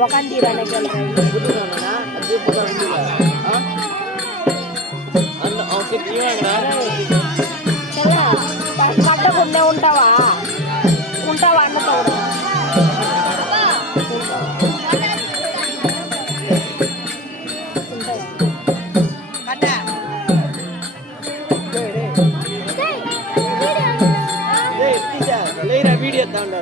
वकांतीराने केलं పట్టకుండా ఉంటావా ఉంటావా అన్నతో வீடியோ தாண்டா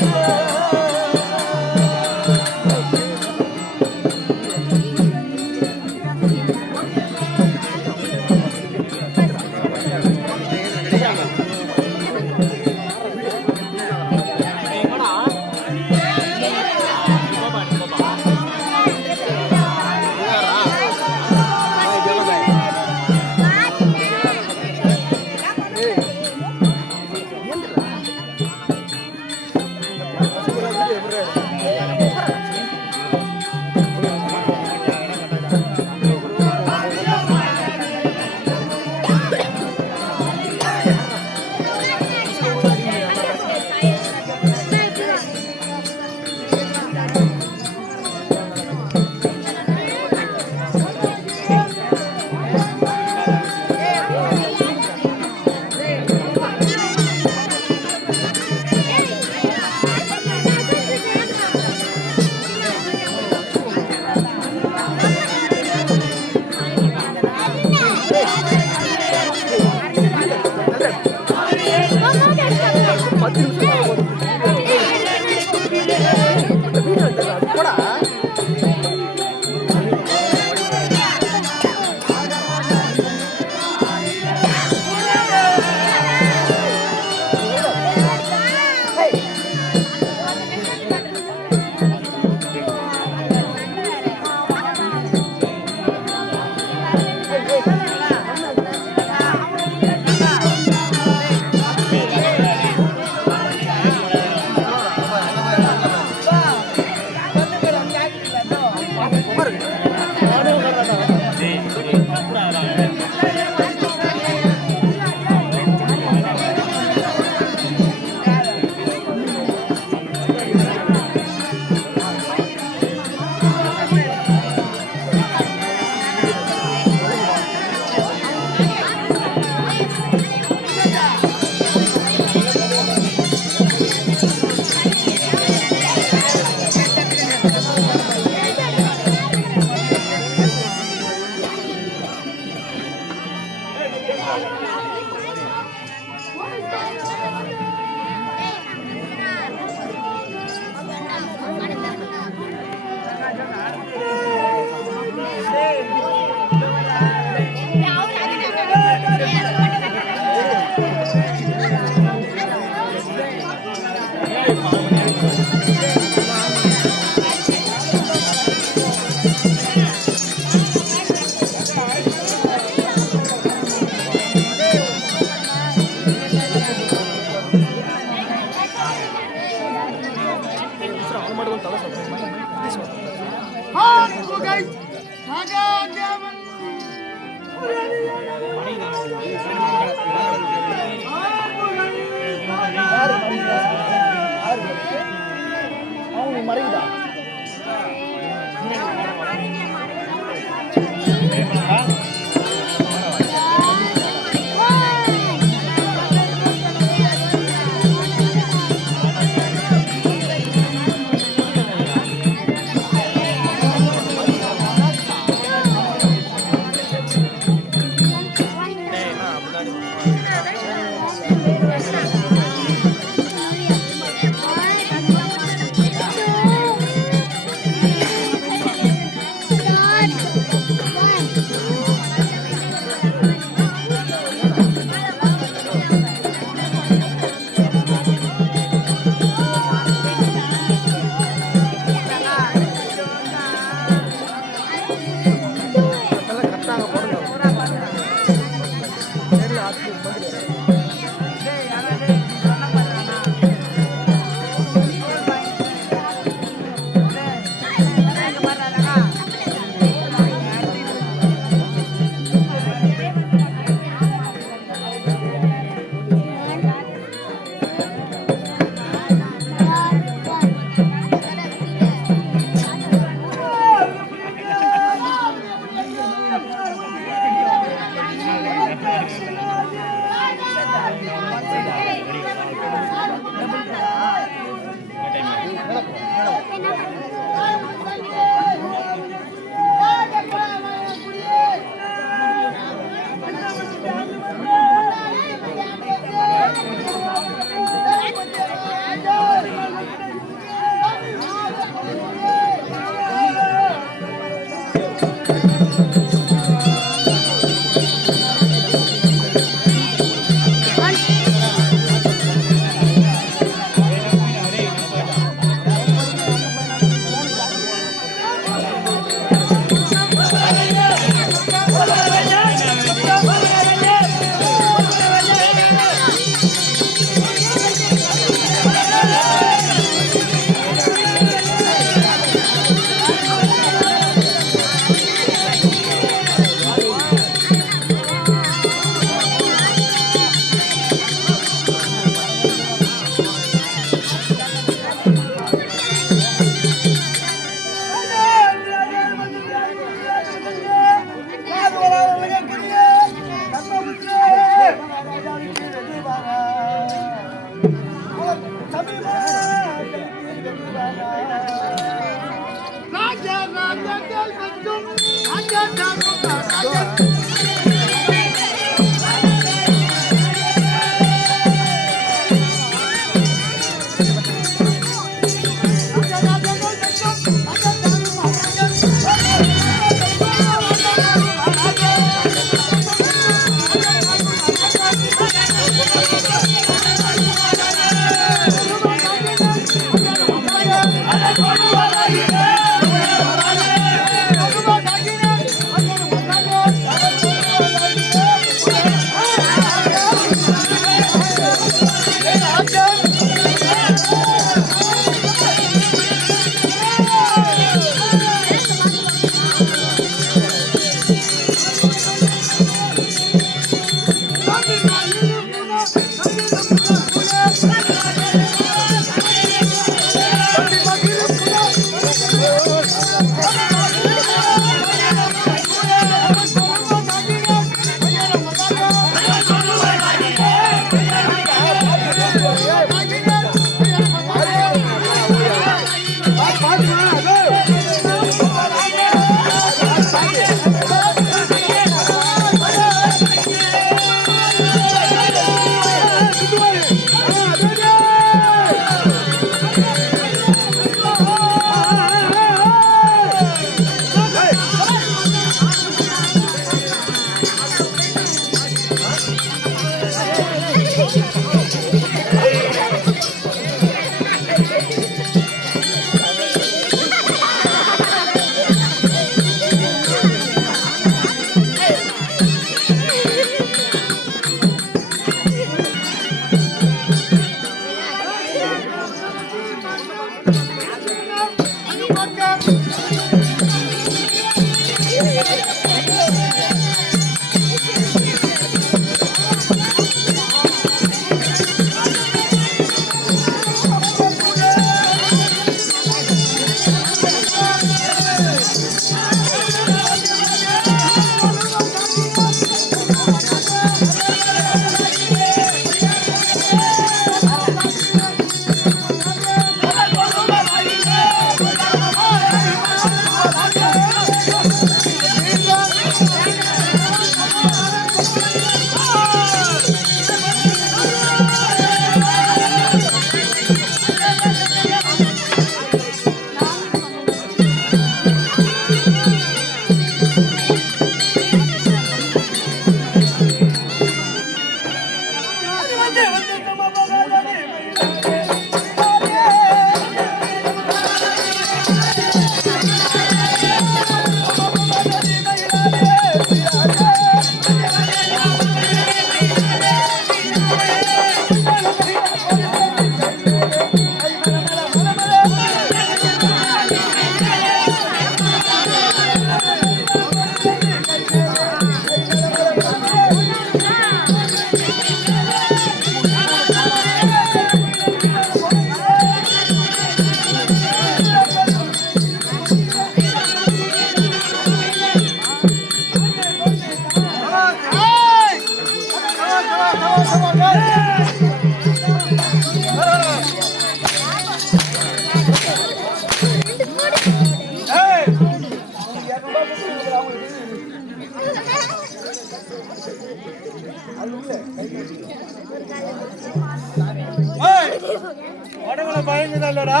உடம்புல பயந்துடா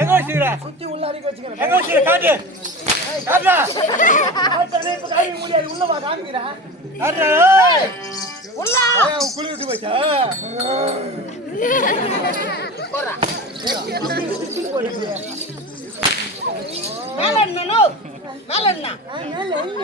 எங்க வச்சுக்கிறா சுத்தி உள்ள அடிக்க வச்சுக்கிறேன் எங்க வச்சுக்கிற காட்டு காட்டுடா இப்ப காய் முடியாது உள்ள வா காமிக்கிறேன் காட்டுடா உள்ள குளி விட்டு போச்சா போறா மேல என்னோ மேல என்ன மேல என்ன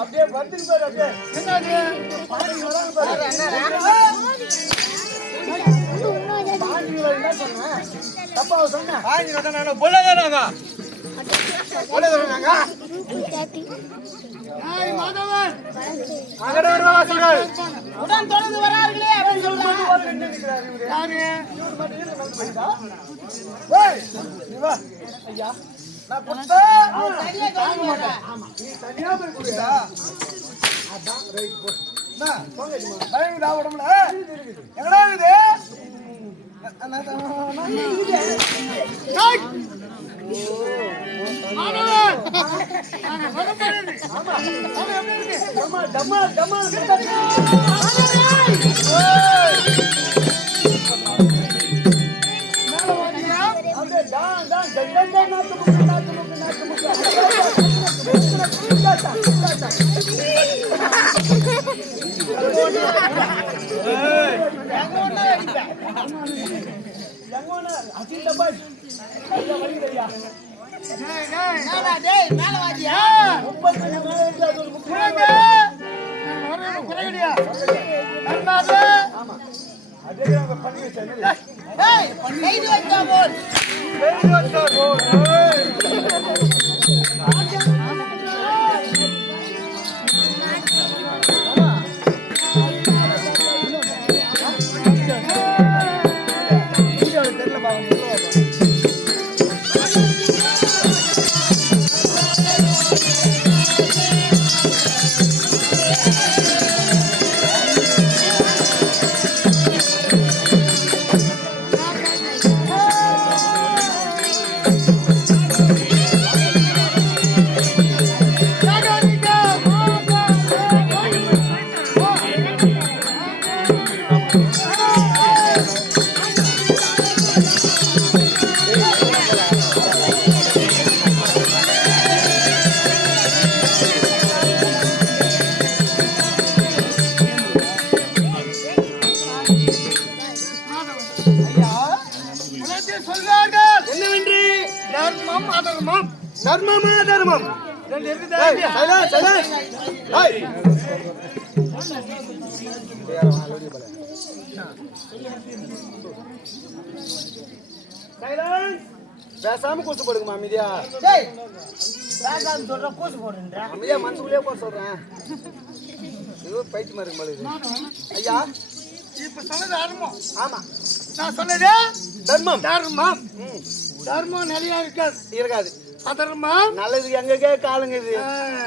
அப்படியே வந்துட்டு பாரு அப்படியே என்ன சொன்னேன் தப்பா சொன்னேன் உடன் தொடர்ந்து வரார்களே அப்படின்னு சொல்றாங்க ஐயா நான் கொடுத்தா தனியா கவனிக்க மாட்டேன் ஆமா நீ தனியா போய் குடிடா அதான் ரைட் போ நான் போங்கடி பயங்கடா உடம்புல எங்கடா இது தர்மமா தர்மம் ரெண்டு இருக்குதா சைலன்ஸ் சைலன்ஸ் ஹாய் சைலன்ஸ் பேசாம கூசு போடுங்க அமைதியா டேய் பேசாம சொல்ற கூசு போடுறேன்டா அமைதியா மனசுக்குள்ளே போ சொல்றேன் இது பைத்தி மாதிரி மழுது ஐயா இப்ப சொன்னது தர்மம் ஆமா நான் சொன்னது தர்மம் தர்மம் தர்மம் நிறைய இருக்காது அதர்மம் நல்லது எங்கக்கே காலங்க இது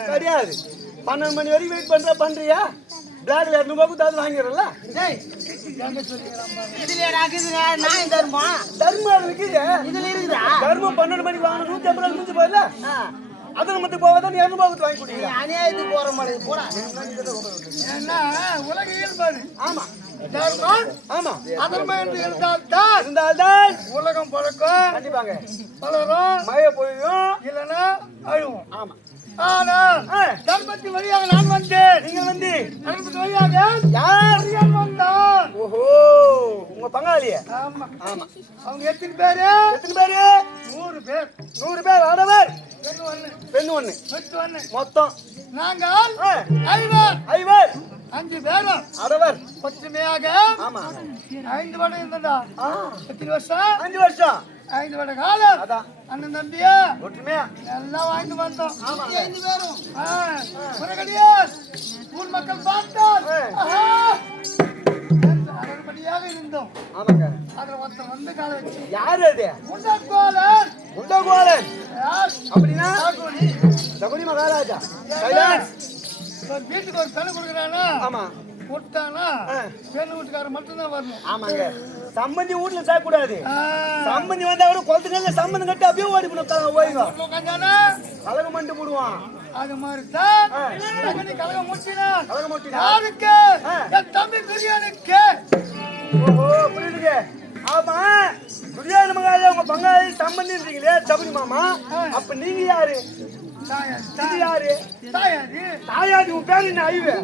கிடையாது 12 மணி வரைக்கும் வெயிட் பண்றியா பிளாக்ல 200 ரூபாய்க்கு தான் வாங்கிடுறல டேய் இதுல ராக்குதுங்க நான் தர்மம் தர்மம் இருக்குது இதுல இருக்குதா தர்மம் 12 மணிக்கு வாங்க 150 ரூபாய் முடிஞ்சு போறல அதன மட்டும் போவதா நீ 200 ரூபாய்க்கு வாங்கி குடிங்க அநியாயத்துக்கு போற மாதிரி போடா என்ன உலகியல் பாரு ஆமா தர்மம் ஆமா அதர்மம் என்று இருந்தால்தான் உலகம் பழக்கம் கண்டிப்பாங்க பலரும் மழை பொழியும் இல்லைன்னா அழுவும் ஆமா ஆனா தர்மத்தின் வழியாக நான் வந்தேன் நீங்க வந்து தர்மத்தின் வழியாக யார் வந்தான் ஓஹோ உங்க பங்காளிய ஆமா ஆமா அவங்க எத்தனை பேரு 100 பேர் ஆடவர் பெண் ஒண்ணு மொத்தம் நாங்கள் ஐவர் 5 பேரும் ஆடவர் ஒற்றுமையாக ஆமா 5 வருடம் இருந்ததா எத்தனை வருஷம் 5 வருஷம் 5 வருட காலம் அதான் அண்ணன் தம்பியா ஒற்றுமையா எல்லாம் வாங்கி வந்தோம் ஆமா 5 பேரும் புறகடியா ஊர் மக்கள் பார்த்தால் அடர்படியாக இருந்தோம் ஆமாங்க அதுல ஒருத்தன் வந்து கால வச்சு யாரு அது முண்டகோலன் அப்படின்னா சகுனி மகாராஜா சைலன்ஸ் வீட்டுக்கு ஒரு தலை கொடுக்குறானா ஆமா விட்டானா பெண்ணு வீட்டுக்காரர் மட்டும்தான் வரணும். ஆமாங்க, சம்பந்தி வீட்டுல சாக்கூடாது. சம்பந்தி வந்தா கூட குளத்துக்கல்ல சம்பந்தம் கட்டி அப்படியே ஓடி போய் ஓய்வா கலக மண்டு போடுவான். அது மாதிரி தான் கலகம் முட்டினா யாருக்கு? என் தம்பி துரியானுக்கு. ஓஹோ, புரியுதுங்க. ஆமா, துரியாத மகாராஜா உங்க பங்காளி சம்பந்தின்றீங்களே சபரி மாமா, அப்ப நீங்க யாரு? இது யாரு? தாயாதி. தாயாதி உன் பேரு என்ன? ஐவே.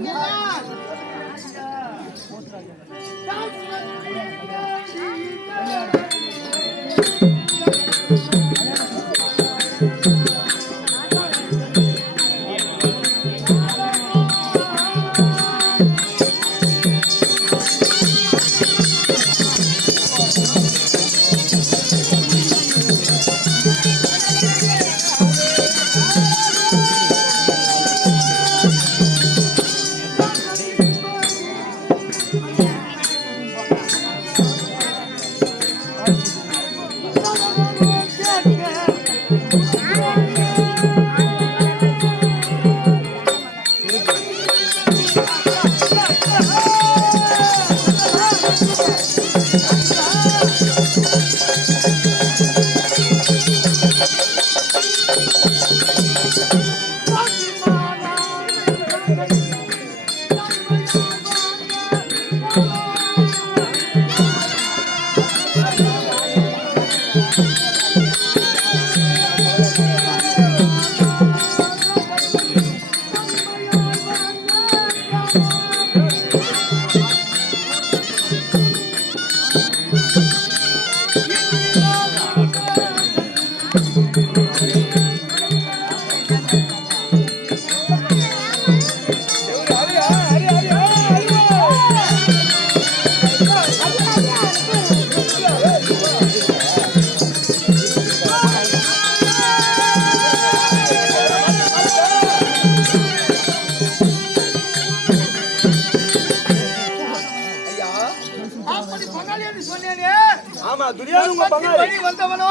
ஆமா, துரியாத உங்க பங்காளி வந்தவனோ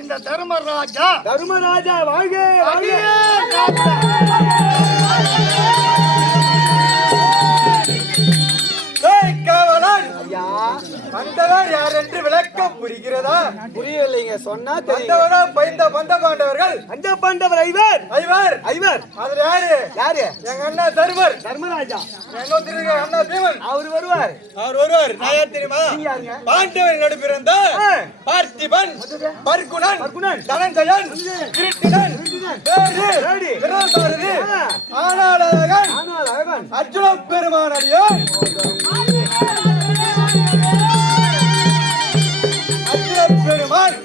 இந்த தர்மராஜா. தர்மராஜா வாழ்க. ஐயா, வந்தவர் யார் என்று விளக்கம் புரிகிறதா? புரியவில்லைங்க, சொன்னா வந்தவரா பைந்த பந்த பாண்டவர்கள். அந்த பாண்டவர் ஐவர். ஐவர் ஐவர் அதுல யாரு? யாரு? எங்க அண்ணா தர்மர். தர்மராஜா. எங்க திருங்க அண்ணா பீமன். அவர் வருவார். அவர் வருவார். நான் யார் தெரியுமா? யாருங்க? பாண்டவர் நடு பிறந்த பார்த்திபன், பர்குணன், தனஞ்சயன், கிருட்டிணன், விரோதாரதி, ஆனால் அழகன், அர்ஜுன பெருமான் அடியோன். பெருமான்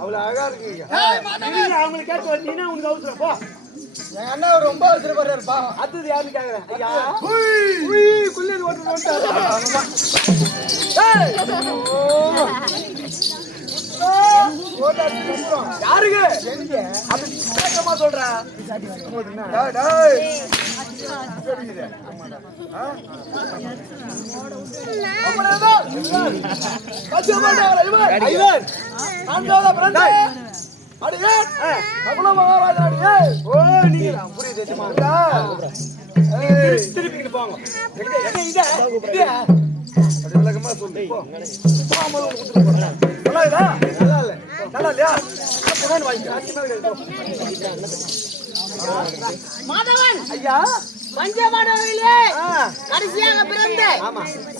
அவ்வளவு அழகா இருக்கீங்க. அவங்களுக்கு கேட்டு வந்தீங்கன்னா உனக்கு அவசரம் போ. எங்க அண்ணா ரொம்ப அவசரப்படுறாரு பாவம். அடுத்தது யாருன்னு கேக்குறேன். ஐயா, யாருக்கு சொல்ற? திருப்பிக்கிட்டு போங்க. மாதவன் ஐயா, பஞ்சபாண்டவரிலே கடைசியாக பிறந்த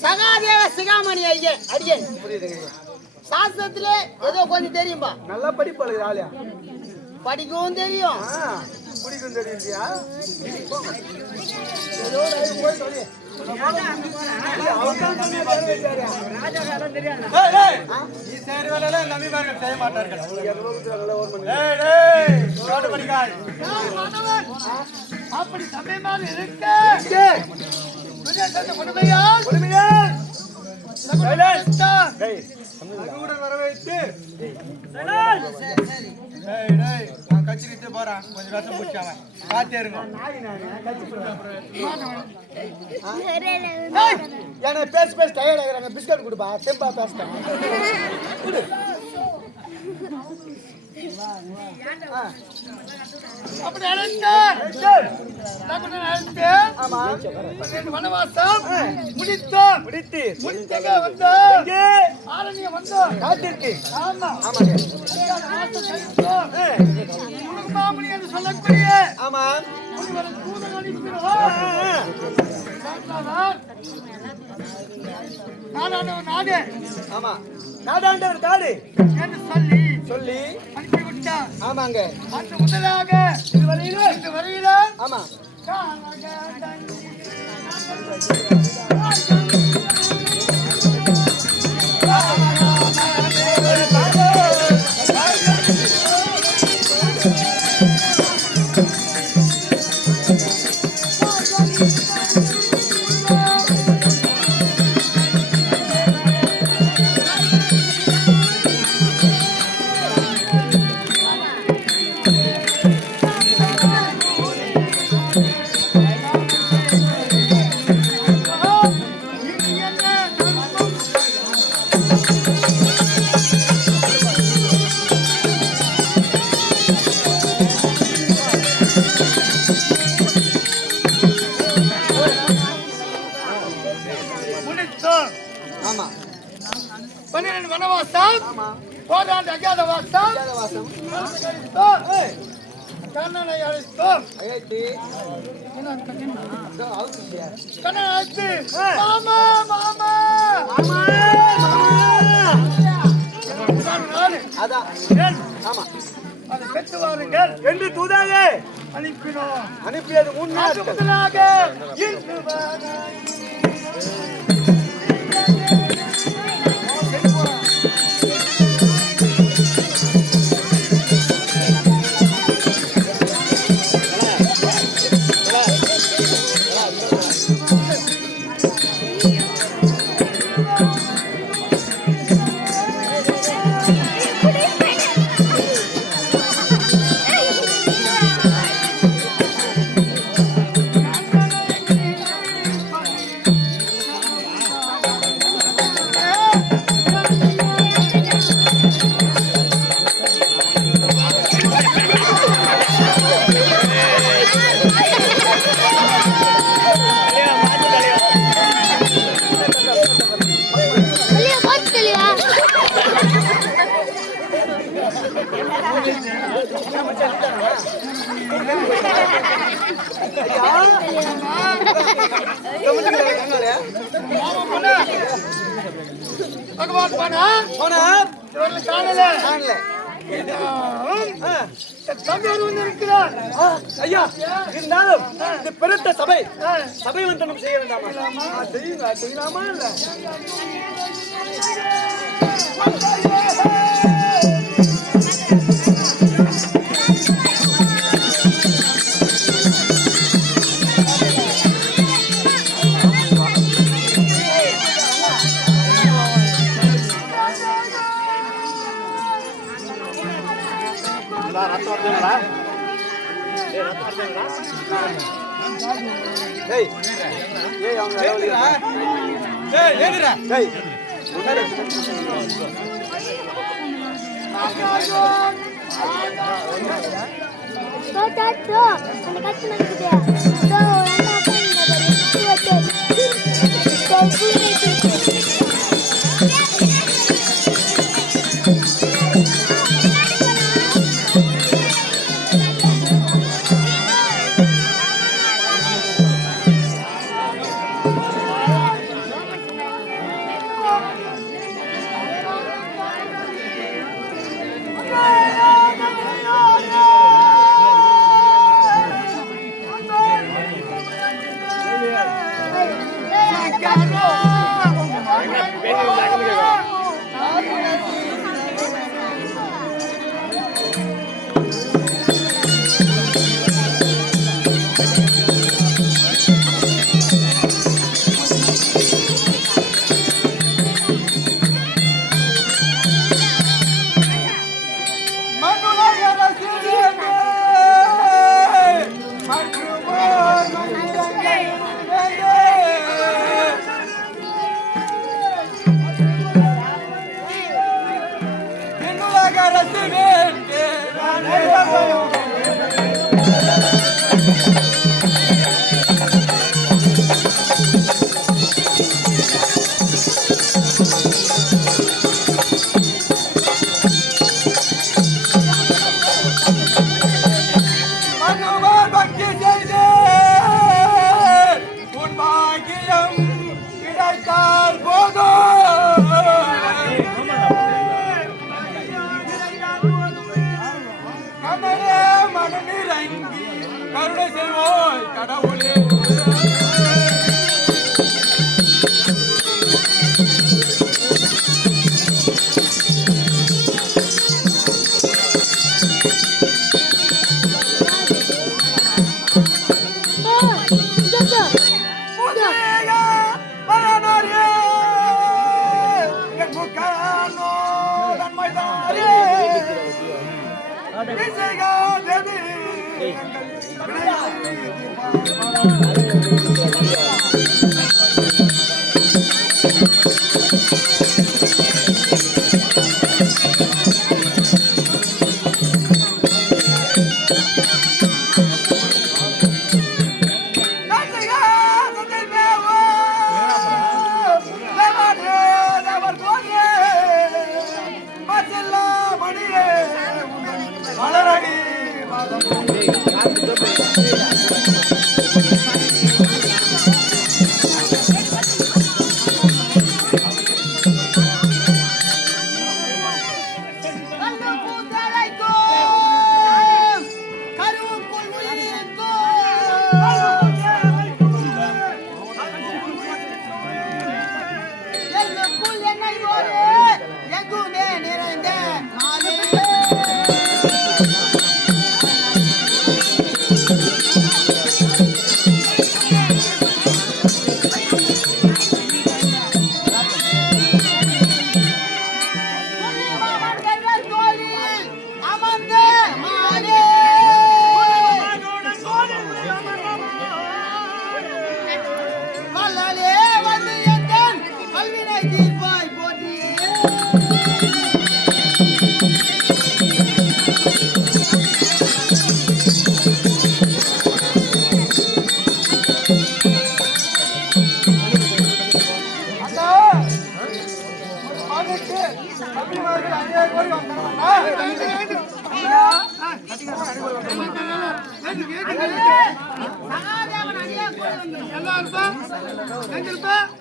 சகாதேவ சிகாமணி ஐயன் அடியன். சாஸ்திரத்திலே ஏதோ கொஞ்சம் தெரியும்பா. நல்லா படிப்பாளு ஆளியா, படிக்கவும் தெரியும், குடிக்கும் தெரியும்யா. நம்பிமார்கள் செய்ய மாட்டார்கள். அப்படி சமயமாக இருக்க வரவேற்று கச்சிக்கிட்டு போறான். கொஞ்சம் ரசம் பிடிச்சாவன் காத்தே இருக்கும். ஏன்னா பேச பேச டயர்ட் ஆகிறாங்க. பிஸ்கட் கொடுப்பா, தெம்பா பேசிட்டேன். அப்படி அழைத்தார் லகுணன் அழைத்தேன். ஆமா. 12 வனவாசம் முடித்தோம். முடித்தங்க வந்தோம். ஆரண்யம் வந்தோம். காட்டிற்கு. ஆமா. ஆமாங்க. மாசம் கழித்தோம். முருகமாமுனி என்று சொல்லக்கூடிய ஆமா. ஒரு தூதன் அனுப்பினோம். நாடாண்டவர் நாடு. ஆமா. நாடாண்டவர் காடு என்று சொல்லி சொல்லி அனுப்பிவிட்டார். ஆமாங்க. அன்று முதலாக இதுவரையில ஆமா. முடித்தோம். ஆமா. 12 வனவாசம் ஆமா. போராண்ட அஜாத வாசம் வாசம். கண்ணனை அழைத்தோம். அழைத்து அவுத்துட்டியா? கண்ணனை அழைத்து மாமா மாமா நாடு அதான். ஆமா. அதை பெற்று வாருங்கள் என்று தூதாக அனுப்பினோம். அனுப்பியது 3 அது நாட்கள். முதலாக இன்று வாராய். பகவான் பானா போனார். இவர்களை காணல காணல. தம்பி வந்து இருக்கிறார். ஐயா இருந்தாலும் இது பெருத்த சபை சபை வந்தனம் செய்ய வேண்டாமா? செய்யுங்க. செய்யலாமா இல்ல? ஏய் ஏய் அவங்க ஏதுடா? ஏய் ஏதுடா? ஏய் முன்னாடி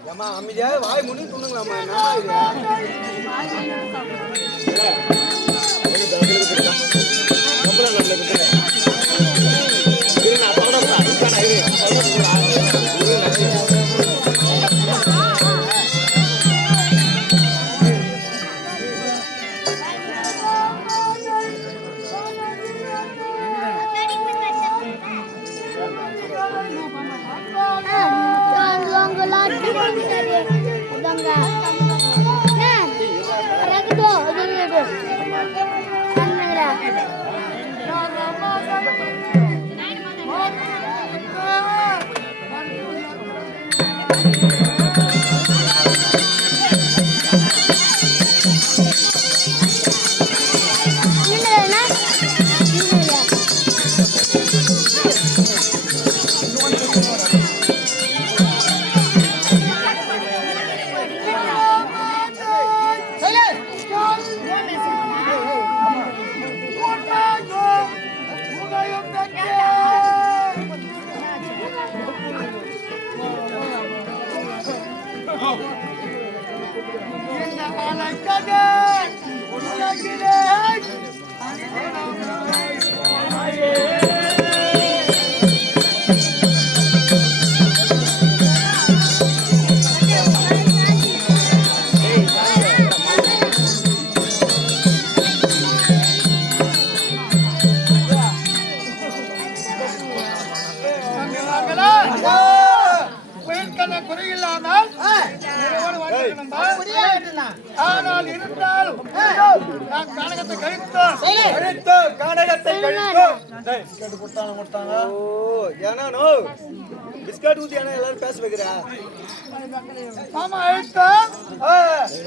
ஏம்மா அமைதியா வாய் முடி துண்ணுங்களாம்மா என்ன குறையில்லாமல் ஆனால் இருந்தாலும் நான் கானகத்தை கழித்தோம் பிஸ்கட் ஊத்தி எல்லாரும் பேச வைக்கிறா மாமா அழைத்தோம்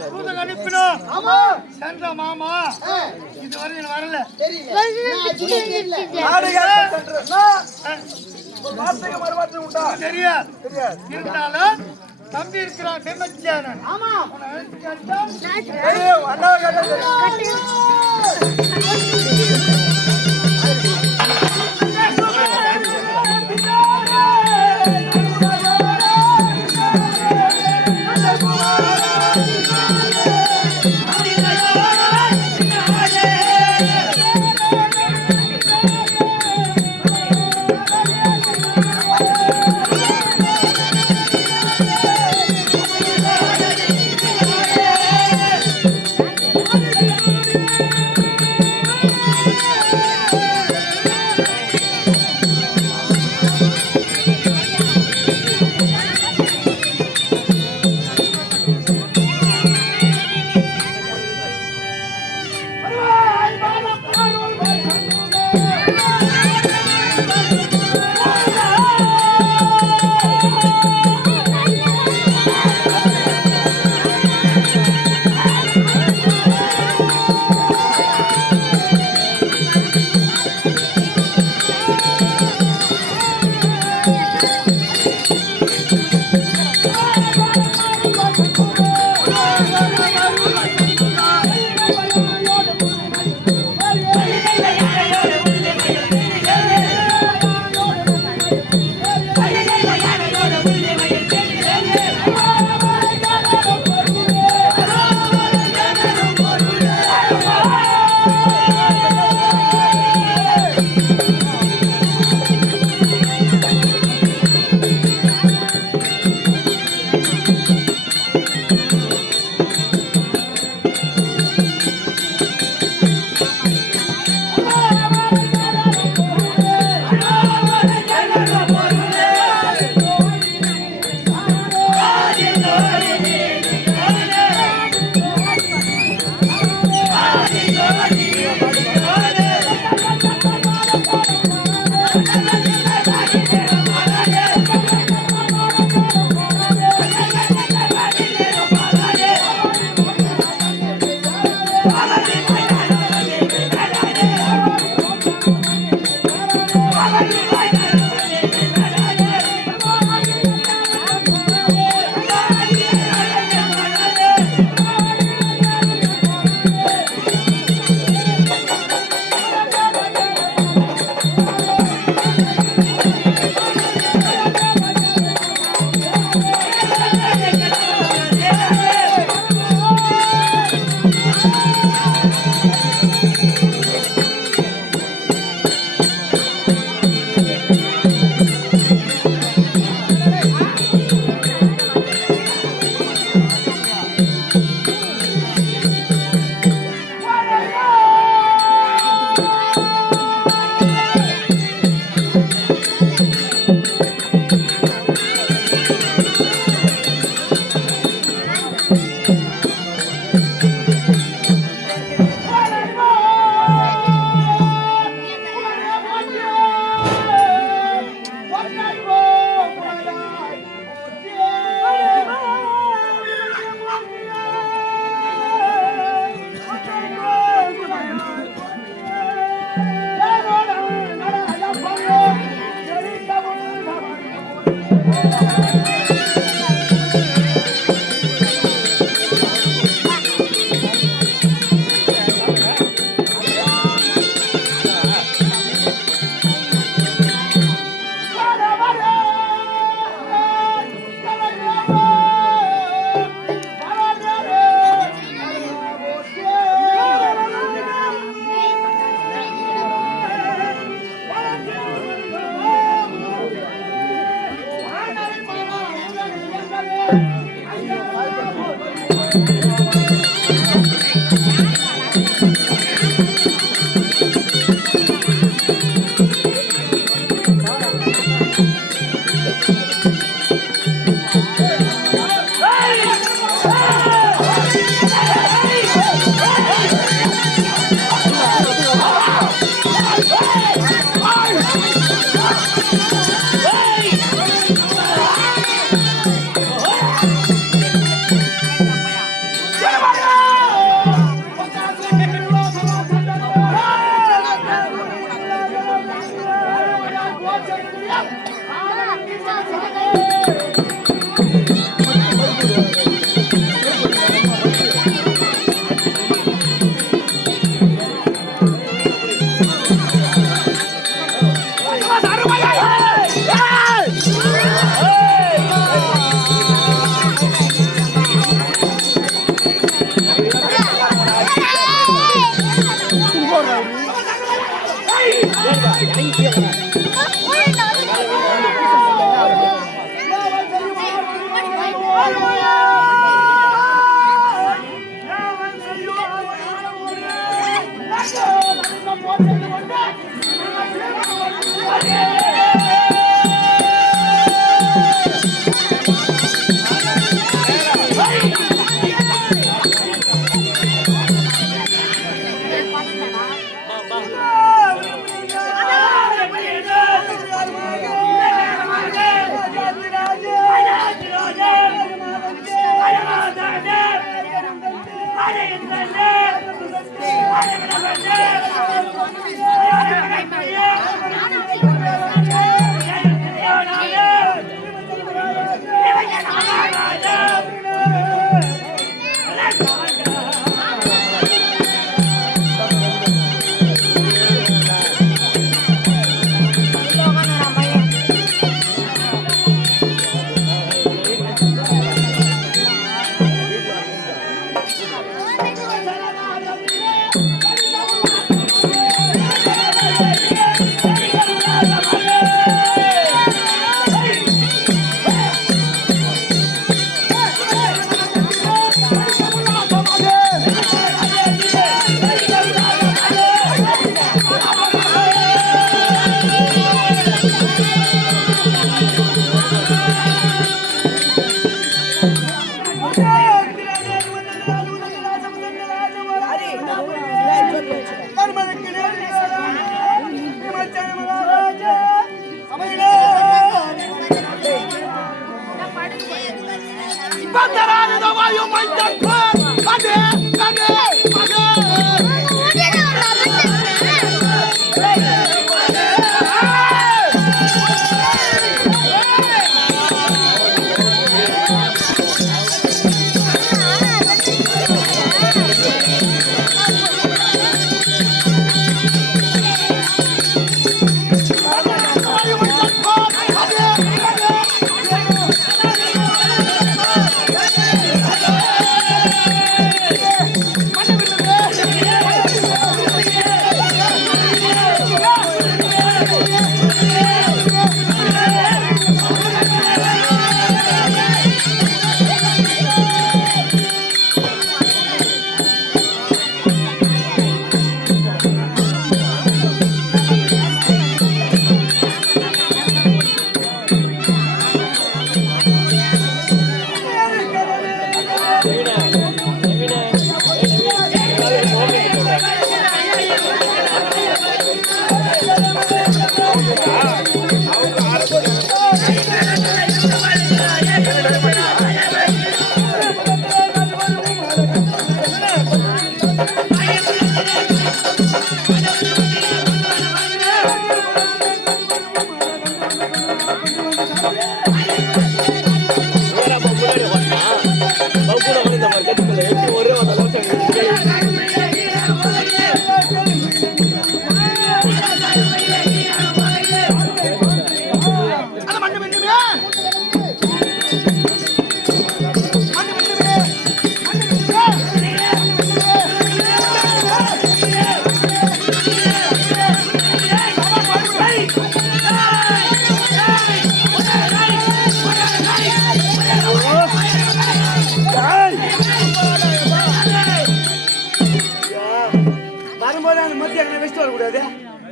தூதம் அனுப்பினோம் சென்ற மாமா இதுவரை வரல தெரியாது இருந்தாலும் தம்பி இருக்கிறான் பெம்மச்சியானன்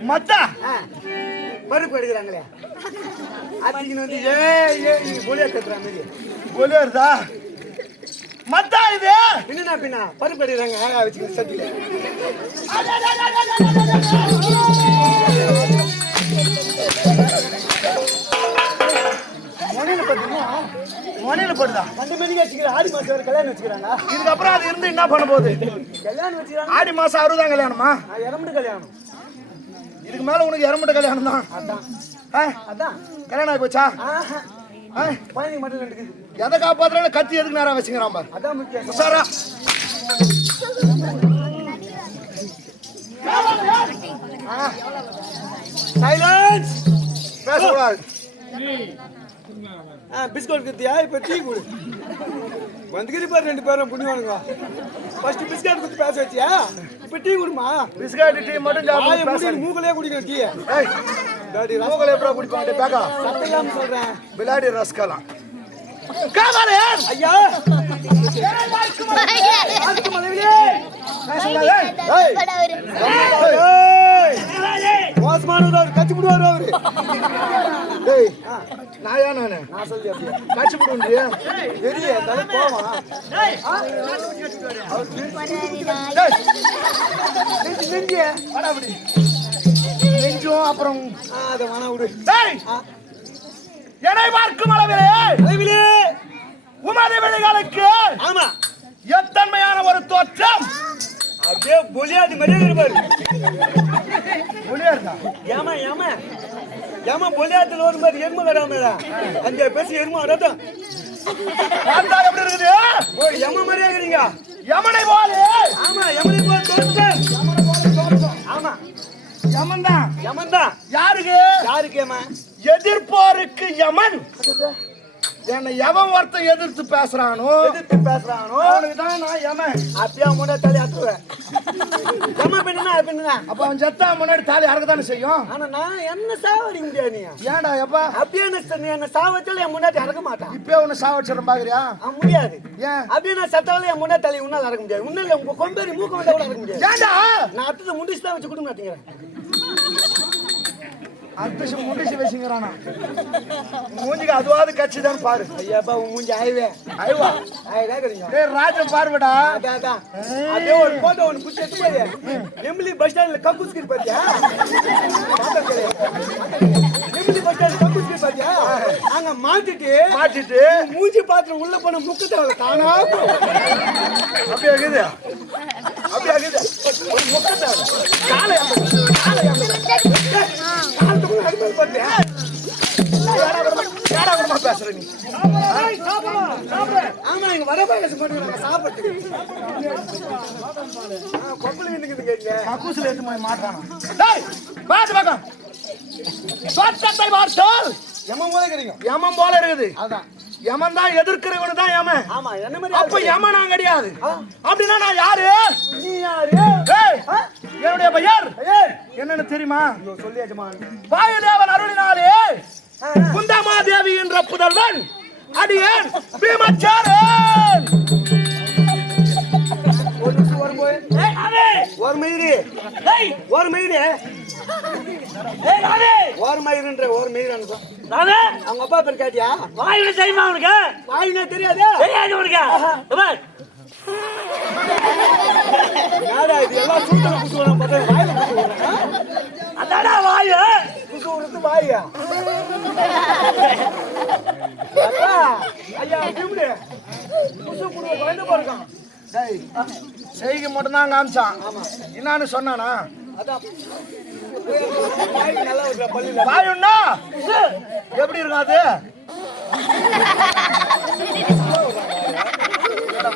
மத்தா பருப்பு எடுக்கிறாங்களே அத்திக்கு வந்து பொலியா கத்துறா மாதிரி பொலியர்தா மத்தா இது பின்னா பின்னா பருப்பு எடுக்கிறாங்க ஆகா வச்சுக்க சட்டியில மணியில போடுதா 2 மணிக்கு வச்சுக்கிறேன் ஆடி மாசம் வரை கல்யாணம் வச்சுக்கிறாங்க இதுக்கப்புறம் அது இருந்து என்ன பண்ண போகுது கல்யாணம் வச்சுக்கிறாங்க ஆடி மாசம் 60 கல்யாணமா இறமுட்டு கல்யாணம் இதுக்கு மேல உனக்கு இறமுட்ட கல்யாணம் தான் அதான் அதான் கல்யாணம் ஆகி போச்சா பயணி மட்டும் இருக்குது. எதை காப்பாத்துறாலும் கத்தி எதுக்கு நேரம் வச்சுக்கிறான் பாரு. அதான் முக்கியம். சாரா சைலன்ஸ். பேசக்கூடாது. பிஸ்கட் குத்தியா? இப்ப டீ குடு. வந்துக்கிட்டு பாரு ரெண்டு பேரும் புண்ணியவானுங்க. ஃபர்ஸ்ட் பிஸ்கட் குத்தி பேச வச்சியா? இப்ப டீ குடுமா. பிஸ்கட் டீ மட்டும் சாப்பிட்டு மூக்கலையே குடிக்கணும் டீ. ஏய் மூக்கல எப்படா குடிப்பாங்க பேக்கா? சத்தையாம சொல்றேன். பிலாடி ரஸ்கலா காவாலே ஐயா மோசமானவர் அவர் கட்சி விடுவார் அவரு. டேய் நாயா நானு நான் சொல்லி அப்படியே காட்சி விடுன்றியா? பெரிய தலை போவான். நெஞ்சும் அப்புறம் அதை வேணா விடு. என்னை பார்க்கும் அளவிலே உமது வெளிகளுக்கு ஆமா எத்தன்மையான ஒரு தோற்றம். அப்படியே பொலியாதி மாதிரியே இருப்பாரு. ஒளியா இருந்தா ஏமா ஏமா ஏமா பொலியாத்துல ஒரு மாதிரி எருமை வராம அஞ்சு பேசி எருமை வராதான். பார்த்தா எப்படி இருக்குது? ஓ எம மாதிரியே இருக்கிறீங்க. யமனை போல. ஆமா யமனை போல தோற்றம். ஆமா யமன் தான். யமன் தான். யாருக்கு? யாருக்கு ஏமா? எதிர்ப்போருக்கு யமன். என்ன எவன் ஒருத்தன் எதிர்த்து பேசுறானோ எதிர்த்து பேசுறானோ அவனுக்கு தான் நான் யமன். அப்படியே முன்னாடி தலை ஆத்துவேன். யம பெண்ணுனா பெண்ணுனா அப்ப அவன் செத்தா முன்னாடி தாலி அறக்க தானே செய்யும். ஆனா நான் என்ன சாவடிக்க முடியாது. நீ ஏன்டா எப்பா அப்படியே என்ன சாவச்சாலும் என் முன்னாடி அறக்க மாட்டான். இப்பயே உன்னை சாவடிச்சிடும் பாக்குறியா? முடியாது. ஏன்? அப்படியே நான் சத்தாவில என் முன்னாடி தலை உன்னால அறக்க முடியாது. உன்னால உங்க கொம்பேரி மூக்க வந்தா கூட அறக்க முடியாது. ஏன்டா நான் அடுத்தது முண்டிச்சு தான் வச்சு கொடுக்க மாட்டேங்கிறேன். அத்திஷம் முண்டிச்சு வச்சுங்கிறானா? மூஞ்சிக்கு அதுவாது கட்சி தான் பாரு. ஐயாப்பா உன் மூஞ்சி ஆய்வே ஐவா ஆயிடா கிடைக்கும். டேய் ராஜம் பாருடா. அதான் அதே ஒரு போட்டோ ஒன்று புடிச்சு எடுத்து போய் எம்லி பஸ் ஸ்டாண்ட்ல கக்கூஸ்கிட்டு பாத்தியா? எம்லி பஸ் ஸ்டாண்ட் கக்கூஸ்கிட்டு பாத்தியா? அங்க மாட்டிட்டு மூஞ்சி பாத்திரம் உள்ள போன முக்கத்தால தானா அப்படியே இருக்குது. அப்படியே இருக்குது. ஒரு முக்கத்தால காலை பேசுற நீ. ஆமா இங்க வர பேச மாட்டேங்கிறாங்க சாப்பிட்டு கொப்பளி கேட்க கக்கூசில எடுத்து போய் மாட்டானா? டேய் பாத்து பாக்க சோற்றத்தை பார்த்தால் எம்மன் போல கிடைக்கும். யமன் போல இருக்குது. அதான் யமன் தான் எதிர்க்கிறவனு தான் யமன். ஆமா என்ன மாதிரி அப்ப யமன் நான் கிடையாது. அப்படின்னா நான் யாரு? நீ யாரு? ஏய் என்னுடைய பெயர் என்னன்னு தெரியுமா? சொல்லியாச்சுமா. வாயுதேவன் அருளினாலே குந்தமாதேவி என்ற புதல்வன் அடியேன் பீமச்சாரன். ஒரு மயிறு ஒரு மயிறு ஒரு மயிறுன்ற ஒரு மயிறு அவங்க அப்பா பேர் கேட்டியா? வாயில தெரியுமா அவனுக்கு? வாயினா தெரியாது தெரியாது உனக்கு? யாரா இது எல்லாம் சூத்தல குசு வர பார்த்தா வாயில குசு வர. அதாடா வாயு. குசு வரது வாயா? அப்பா ஐயா இப்படி குசு குடுவ பயந்து போறான். டேய் செய்கை மட்டும் தான் காமிச்சான். என்னன்னு சொன்னானா? அதான் வாய் நல்லா இருக்கற பல்லில வாயுன்னா எப்படி இருக்காது?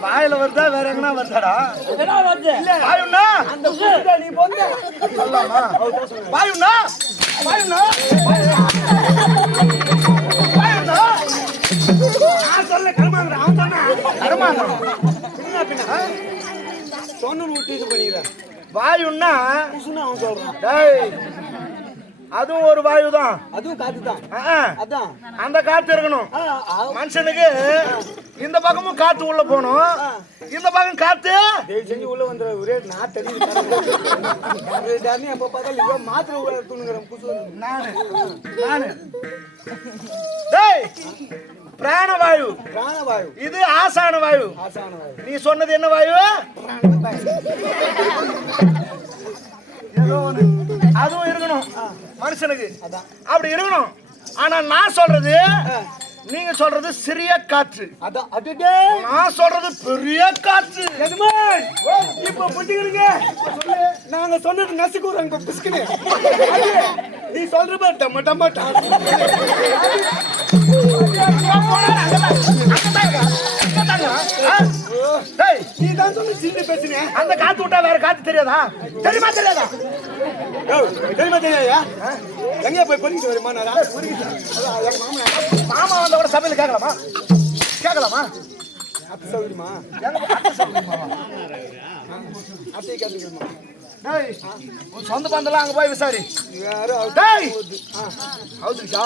வாயில வருதா வேற எங்கனா வருதாடா? என்ன வருது? வாயுன்னா அந்த குசுடா நீ போங்க சொல்லலாமா? வாயுன்னா வாயுன்னா வாயுன்னா நான் சொல்ல கர்மாங்கற அவன் சொன்னா கருமாங்க பின்ன சொன்னு விட்டு இது பண்ணிடுறேன். வாயுன்னா குசுனா அவன் சொல்றான். டேய் அதுவும் ஒரு வாயு தான். அதுவும் காத்து தான். அதான் அந்த காத்து இருக்கணும். மனுஷனுக்கு இந்த பக்கமும் காத்து உள்ள போகணும். இந்த பக்கம் காத்து தயவு செஞ்சு உள்ள வந்துற ஒரே நான் தெரியுது. எப்ப பார்த்தாலும் இவன் மாத்திரை துணுங்கிறேன் குசு. நானு டேய் பிராணவாயு பிராணவாயு இது ஆசான வாயு. ஆசான வாயு. நீ சொன்னது என்ன வாயு? ஏதோ ஒண்ணு. அதுவும் இருக்கணும் மனுஷனுக்கு. அப்படி இருக்கணும். ஆனா நான் சொல்றது நீங்க சொல்றது சிறிய காற்று. அதான் அதுடே நான் சொல்றது பெரிய காற்று. இப்ப புடிக்கிறீங்க நாங்க சொன்னது நசுக்குறாங்க பிஸ்கனே. நீ சொல்ற பாரு டம்ம டம்ம நீ தான் சொன்ன சின்ன பேசுனே. அந்த காத்து விட்டா வேற காத்து தெரியாதா? தெரியுமா தெரியாதா? தெரியுமா தெரியாதா? எங்கேயா போய் பொறிக்கிட்டு வருமா? மாமா வந்த கூட சபையில கேட்கலாமா? கேட்கலாமா? அத்தை சௌகரியமா? அத்தையை கேட்டுக்கணுமா? உன் சொந்த பந்தெல்லாம் அங்க போய் விசாரி. யாரும் அவுத்துச்சா?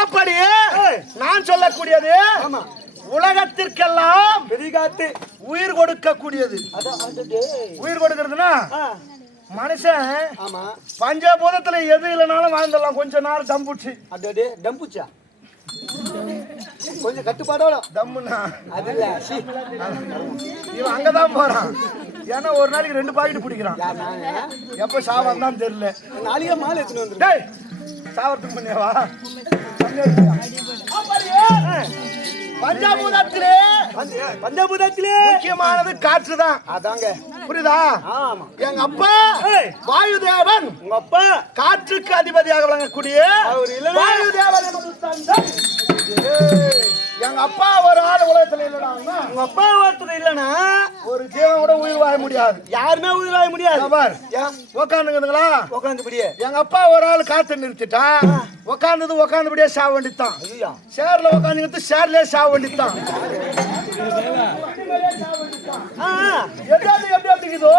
அப்படியே நான் சொல்லக்கூடியது ஆமா உலகத்திற்கெல்லாம் பெரிய காத்து உயிர் கொடுக்கக்கூடியது. உயிர் கொடுக்கிறதுனா மனுஷன் ஆமா பஞ்சபூதத்துல எது இல்லைனாலும் வாழ்ந்துடலாம். கொஞ்ச நேரம் தம்புச்சு. அடே டம்புச்சா கொஞ்சம் கட்டுப்பாடோட தம்முன்னா அது இல்ல இவன் அங்கதான் போறான். ஏன்னா ஒரு நாளைக்கு 2 பாக்கெட் பிடிக்கிறான். எப்ப சாவான் தான் தெரியல. நாளைக்கே மாலை எடுத்துன்னு வந்துரு. டேய் சாவறதுக்கு முன்னேவா? பஞ்சபூதத்திலே பஞ்சபூதத்திலே முக்கியமானது காற்று தான். அதாங்க புரியுதா? ஆமா எங்க அப்பா வாயு தேவன், உங்க அப்பா காற்றுக்கு அதிபதியாக விளங்கக்கூடிய அவர் இல்ல வாயு தேவன் என்பது தந்தை. எங்க அப்பா ஒரு ஆள் உலகத்துல இல்லைன்னா உங்க அப்பா ஒருத்தர் இல்லைன்னா ஒரு ஜீவன் கூட உயிர் வாழ முடியாது. யாருமே உயிர் வாழ முடியாது. உக்காந்துங்களா? உட்காந்துபடியே எங்க அப்பா ஒரு ஆள் காத்து நிறுத்திட்டா உக்காந்தபடியே சாவ வேண்டித்தான். ஐயா சேர்ல உக்காந்துக்கிட்டு சேர்லயே சாவ வேண்டித்தான். எதாவது எப்படி அப்படிங்குதோ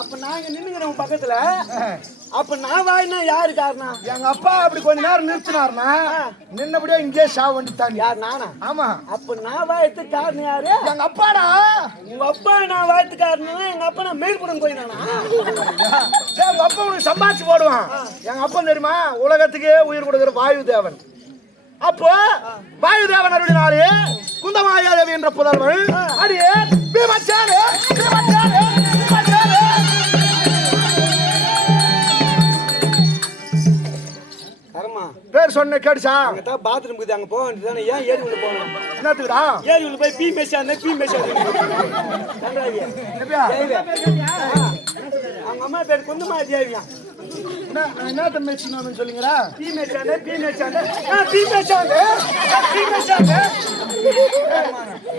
அப்ப நாங்க நின்னுக்கிறோம் பக்கத்துல. அப்ப நான் வாயினா யாரு காரணம்? எங்க அப்பா அப்படி கொஞ்ச நேரம் நிறுத்தினார்னா நின்னபடியே இங்கே சாவ வேண்டித்தான். யார் நானா? ஆமா. அப்ப நான் வாயத்துக்கு காரணம் யாரு? எங்க அப்பாடா. உங்க அப்பா நான் வாயத்துக்கு காரணம். எங்க அப்பா நான் மேல்புறம் போயினானா? எங்க அப்பா உனக்கு சம்பாதிச்சு போடுவான். எங்க அப்பா தெரியுமா உலகத்துக்கே உயிர் கொடுக்கிற வாயு தேவன். அப்போ வாயு தேவன் அருளினாலே குந்தமாயாதேவி என்ற புதல்வன் அடியே பீமச்சாரு பேர் சொன்ன கேடுச்சா? அங்கதான் பாத்ரூம் இருக்குது, அங்க போக வேண்டியதானே. ஏன் ஏரி உள்ள போகணும்? என்னத்துக்குடா? ஏரி உள்ள போய் பீ மேய்ச்சானே அவங்க அம்மா பேர் குந்தமா தேவியா. என்ன மேய்ச்சினு சொல்லுங்கடா? பீ மேய்ச்சானே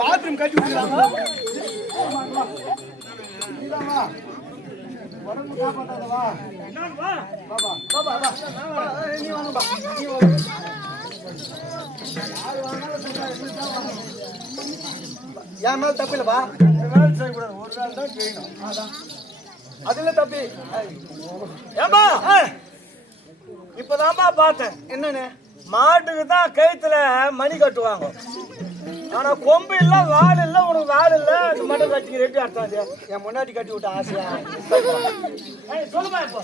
பாத்ரூம் கட்டி விட்டுறாங்க. உடம்பு காப்பாத்தாதவா? என் மேல தப்பு இல்லப்பா. வேலை செய்யக்கூடாது. ஒரு வேலை தான் செய்யணும். அதான் அதுல தப்பி. ஏம்பா இப்பதான்பா பார்த்தேன். என்னன்னு? மாட்டுக்கு தான் கயித்துல மணி கட்டுவாங்க. ஆனா கொம்பு இல்ல வால் இல்ல. உனக்கு வால் இல்ல. இந்த மட்டும் கட்டிங்க ரெட்டி அர்த்தம். என் முன்னாடி கட்டி விட்ட ஆசையா? சொல்லுமா இப்போ?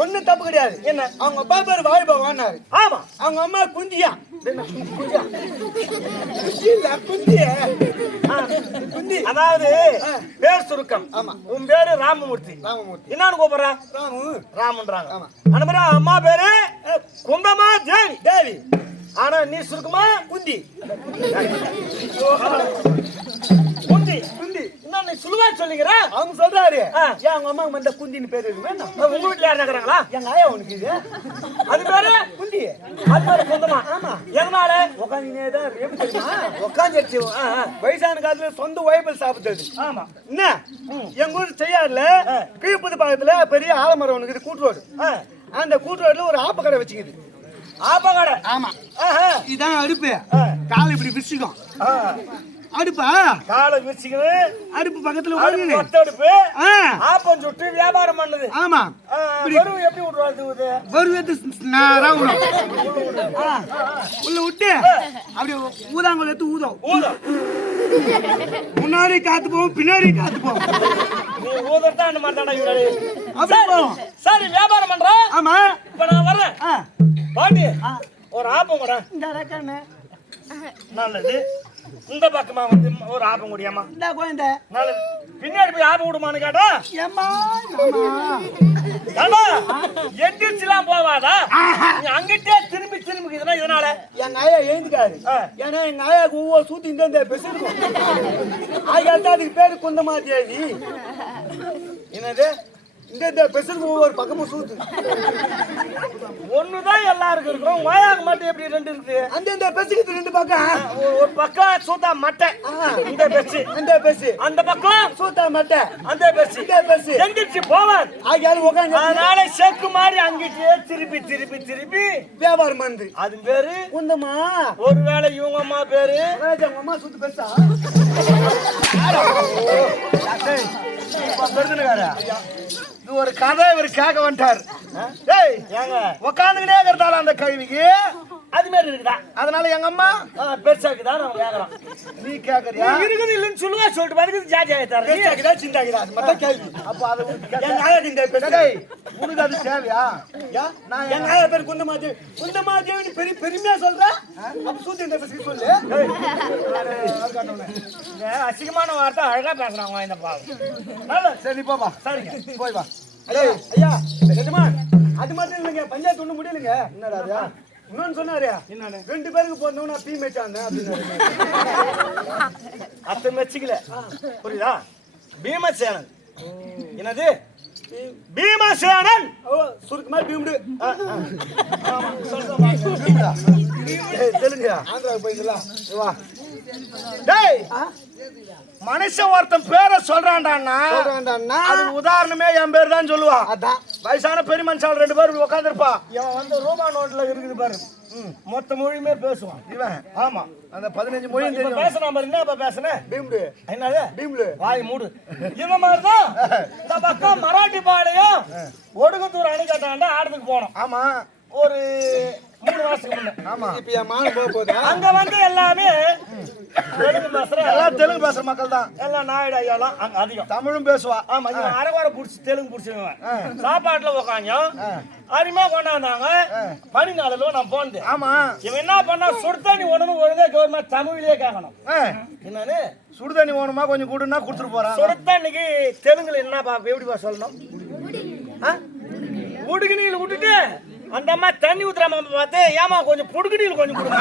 ஒண்ணு தப்பு கிடையாது. என்ன? அவங்க அப்பா பேர் வாய் பகவான்னாரு. ஆமா. அவங்க அம்மா குஞ்சியா. அதாவது பேர் சுருக்கம். ஆமா. உன் பேரு ராமமூர்த்தி. ராமமூர்த்தி. என்னன்னு கூப்பிடுற? ராமு. ராமன்றாங்க. ஆமா. அந்த மாதிரி அம்மா பேரு குந்தமா தேவி. ஆனா நீ சுருக்கமா குந்தி. குந்தி குந்தி. என்ன நீ சுலுவா சொல்லிக்கிற? அவங்க சொல்றாரு ஏன் அவங்க அம்மா வந்த குந்தின்னு பேரு இருக்கு. உங்க வீட்டுல யாரு நகராங்களா? எங்க ஆயா உனக்கு இது அது பேரு குந்தி. அது பேரு குந்தமா. ஆமா. எதனால? உட்காந்துதான் எப்படி தெரியுமா? உட்காந்துருச்சு. வயசான காலத்துல சொந்த ஒய்பல் சாப்பிட்டது. ஆமா. என்ன எங்க ஊர் செய்யாதுல கீழ்புது பக்கத்துல பெரிய ஆலமரம் ஒண்ணு இருக்குது, கூட்டுரோடு. அந்த கூட்டுரோடுல ஒரு ஆப்ப கடை வச்சுக்குது. ஆப்பகடை. ஆமா. இதான் அடுப்பு. கால் இப்படி விரிச்சுக்கும் அடுப்பா. காலை விரிச்சுக்கணும். அடுப்பு பக்கத்துல அடுப்பு ஆப்பம் சுட்டு வியாபாரம் பண்ணுது. ஆமா. வெறும் எப்படி விட்டுருவாது? உள்ள விட்டு அப்படி ஊதாங்கல் எடுத்து ஊதும். முன்னாடி காத்து போவோம், பின்னாடி காத்து போவோம். நீ ஊதத்தான் அந்த மாதிரி தானே அப்படி போவோம். சரி வியாபாரம் பண்ற. ஆமா. இப்ப நான் வர்றேன். பாண்டி ஒரு ஆப்பம் கூட. நல்லது. இந்த பக்கமா வந்து ஒரு ஆப்பம் குடியாமா. இந்த குழந்தை நல்லது. பின்னாடி போய் ஆப்பம் விடுமான்னு கேட்டா எந்திரிச்சுலாம் போவாதா? அங்கிட்டே திரும்பி திரும்பிக்குதுன்னா இதனால எங்க ஆயா எழுந்துக்காரு. ஏன்னா எங்க ஆயாவுக்கு ஒவ்வொரு சூத்தி இந்த பெசு இருக்கும். அதுக்கு பேரு குந்தமா தேவி. என்னது? இந்த பெசலுக்கு ஒவ்வொரு பக்கமும் சூத்து. ஒண்ணுதான் எல்லாருக்கும் இருக்கும். வாயாக மட்டும் எப்படி ரெண்டு இருக்கு? அந்த பெசுக்கு 2 பக்கம். ஒரு பக்கம் சூத்தா மட்டை, இந்த பெருசு. அந்த பெசு அந்த பக்கம் சூத்தா மட்டை, அந்த பெருசு. இந்த பெசு எந்திரிச்சு போவான். ஆகியாலும் உட்காந்து அதனால செக்கு மாதிரி அங்கிட்டே திருப்பி திருப்பி திருப்பி வியாபாரம் வந்து அது பேரு குந்தமா. ஒருவேளை இவங்க அம்மா பேரு உங்க அம்மா சூத்து பெருசா இது ஒரு கதை இவர் கேட்க வந்துட்டார். டேய் ஏங்க உக்காந்துக்கிட்டே இருக்கிறதால அந்த கல்விக்கு அது மாதிரி இருக்குதா? அதனால எங்க அம்மா பெருசா இருக்குதா? நம்ம கேக்குறோம். நீ கேக்குறியா? இருக்குது இல்லைன்னு சொல்லுவா, சொல்லிட்டு பாத்துக்கு ஜாஜா தரேன். பெருசா இருக்குதா சின்ன இருக்குதா அது மட்டும் கேள்வி. அப்ப அது எங்க ஆயா இந்த பெருசு. டேய் உனக்கு அது தேவையா? நான் எங்க ஆயா பேர் குந்தமா தேவி பெரிய பெருமையா சொல்றேன். அப்ப சூத்து இந்த பெருசு சொல்லு. அசிங்கமான வார்த்தை அழகா பேசுறாங்க இந்த பாவம். சரி போப்பா. சரிங்க. போய் வா. ஐயா நிஜமா அது மட்டும் இல்லைங்க, பஞ்சாயத்து ஒண்ணு முடியலங்க. என்னடா அது? இன்னொன்னு சொன்னாரு, 2 பேருக்கு போனோம்னா பீ மேச்சாங்க அப்படின்னு. அத்தை மெச்சிக்கல, புரியுதா? பீமசேனன். என்னது? பீமசேனன். ஓ சுருக்குமா பீம்டு. தெலுங்கு ஆந்திராவுக்கு போயிடலாம். வா. டேய் மனுஷன் ஒருத்தன் பேரை சொல்றான்டான்னா சொல்றான்டான்னா அது உதாரணமே என் பேர் தான் சொல்லுவா. அதான் வயசான பெரிய மனுஷால் 2 பேர் உட்காந்துருப்பா. இவன் வந்து ரூபா நோட்ல இருக்குது பாரு, மொத்த மொழியுமே பேசுவான் இவன் ஆமா. அந்த 15 மொழியும் இப்ப தெரியும். பேசுறான் பாரு. என்ன இப்ப பேசுனேன்? பீம்டு என்னது? பீம்டு. வாய் மூடு. இவன் மாதிரிதான் இந்த பக்கம் மராட்டி பாளையம் ஒடுக்கத்தூர் அணைக்கட்டாண்ட ஆடத்துக்கு போனோம். ஆமா ஒரு 3 மாசத்துக்கு முன்ன. ஆமா. இப்ப என் மானம் போக போதா? அங்க வந்து எல்லாமே தெலுங்கு பேசுற எல்லாம் தெலுங்கு பேசுற மக்கள் தான். எல்லாம் நாயுடு ஐயாலாம் அங்க அதிகம். தமிழும் பேசுவா. ஆமா, இவன் அரைக்குறை புடிச்சு தெலுங்கு புடிச்சிருவேன். சாப்பாட்டுல உக்காஞ்சோம், அருமையா கொண்டாந்தாங்க. பனி நாளில் நான் போனது. ஆமா. இவன் என்ன பண்ணா, சுடுதண்ணி ஒண்ணு ஒழுங்கா கவர்மெண்ட் தமிழ்லயே கேட்கணும். என்னன்னு சுடுதண்ணி வேணுமா கொஞ்சம் கூடுனா கொடுத்துட்டு போறான். சுடுதண்ணிக்கு தெலுங்குல என்ன எப்படிப்பா சொல்லணும்? உடுகுனியில் விட்டுட்டு அந்த அம்மா தண்ணி ஊத்துறாம பார்த்து, ஏமா கொஞ்சம் புடுகுனியில் கொஞ்சம் கொடுங்க.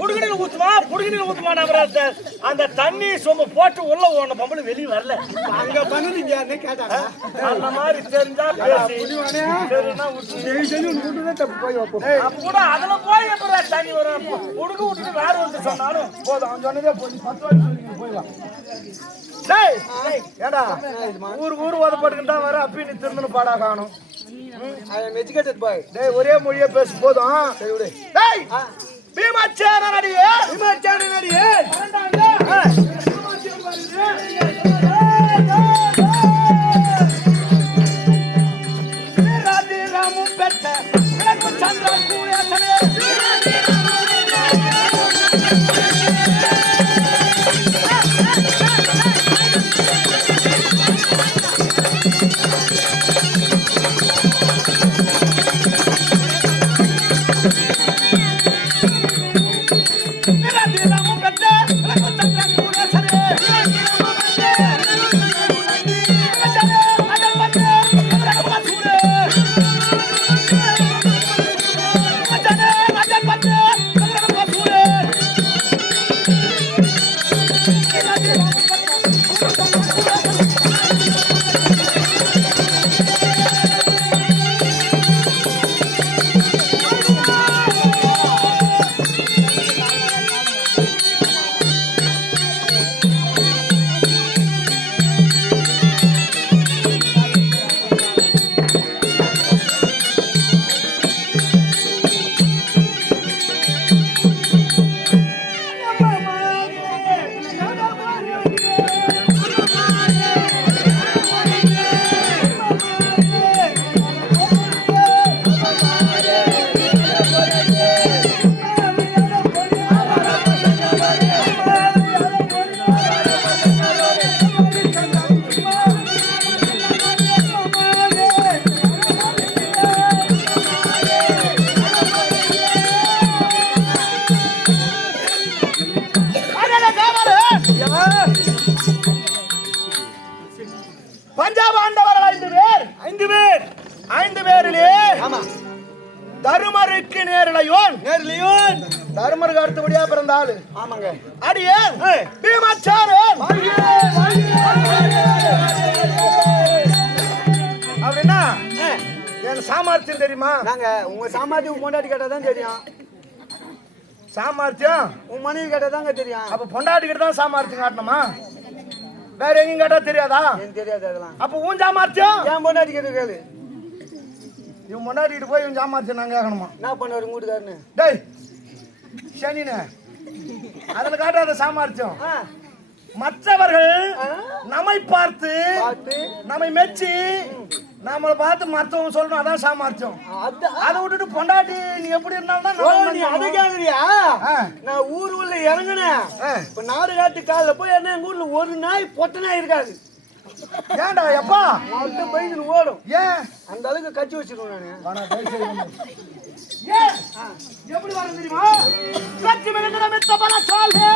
புடுகுனியில் ஊத்துமா, புடுகுனியில் ஊத்துமா. அந்த தண்ணி சொம்ப போட்டு உள்ள ஓன பொம்பளை வெளியே வரல. அங்க பண்ணுறீங்க கேட்டாங்க. அந்த மாதிரி தெரிஞ்சா பேசி சரின்னா கூட அதுல போய் எப்ப தண்ணி வரும்? உடுக்க விட்டுட்டு வேற ஒன்று சொன்னாலும் போதும். அவன் சொன்னதே போதும். 10 வருஷம் போயிடலாம். டேய் ஏடா ஊர் ஓதப்பட்டுக்கிட்டு தான் வர. அப்பயும் நீ திருந்தணும் பாடா காணும். ஐ அம் எஜுகேட்டட் பாய். டேய் ஒரே மொழியே பேசு போதும். சரி விடு. டேய் பீமசேனன் அடியே. பீமசேனன் அடியே. ராமும் பெற்ற சந்திர கூடே பஞ்சாப் ஆண்டவர்கள் 5 பேர். 5 பேரிலே தருமருக்கு நேரிலையோன் தர்மருக்கு அடுத்தபடியா பிறந்த ஆளு. ஆமாங்க. அடியே பீமாச்சாரன் அப்படின்னா என் சாமர்த்தியம் தெரியுமா? நாங்க உங்க சாமர்த்தியம் பொண்டாட்டி கேட்டாதான் தெரியும். சாமர்த்தியம் உன் மனைவி கேட்டாதாங்க தெரியும். அப்ப பொண்டாட்டி கிட்ட தான் சாமர்த்தியம் காட்டணுமா? வேற எங்கேயும் கேட்டா தெரியாதா? எனக்கு தெரியாது அதெல்லாம். அப்ப உன் சாமர்த்தியம் ஏன் பொண்டாட்டி கேட்டு கேளு. இவன் பொண்டாட்டிட்டு போய் இவன் சாமர்த்தியம் நாங்க கேட்கணுமா? என்ன பண்ணுவாரு வீட்டுக்காருன்னு? டேய் சனினே அதுல காட்டாத சாமர்த்தியம். மற்றவர்கள் நம்மை பார்த்து நம்மை மெச்சி நம்மளை பார்த்து மற்றவங்க சொல்லணும், அதான் சாமர்த்தியம். அதை விட்டுட்டு பொண்டாட்டி நீ எப்படி இருந்தாலும் நீ அதை கேக்குறியா? நான் ஊர் உள்ள இறங்குனேன். இப்ப நாடு காட்டு காலில் போய் என்ன எங்க ஊர்ல ஒரு நாய் பொட்ட நாய் இருக்காது. ஏன்டா எப்பா மட்டும் பயந்து ஓடும். ஏன் அந்த அளவுக்கு கட்சி வச்சிருக்கேன் நானு. எப்படி வர தெரியுமா? கட்சி மித்த பல சால்வே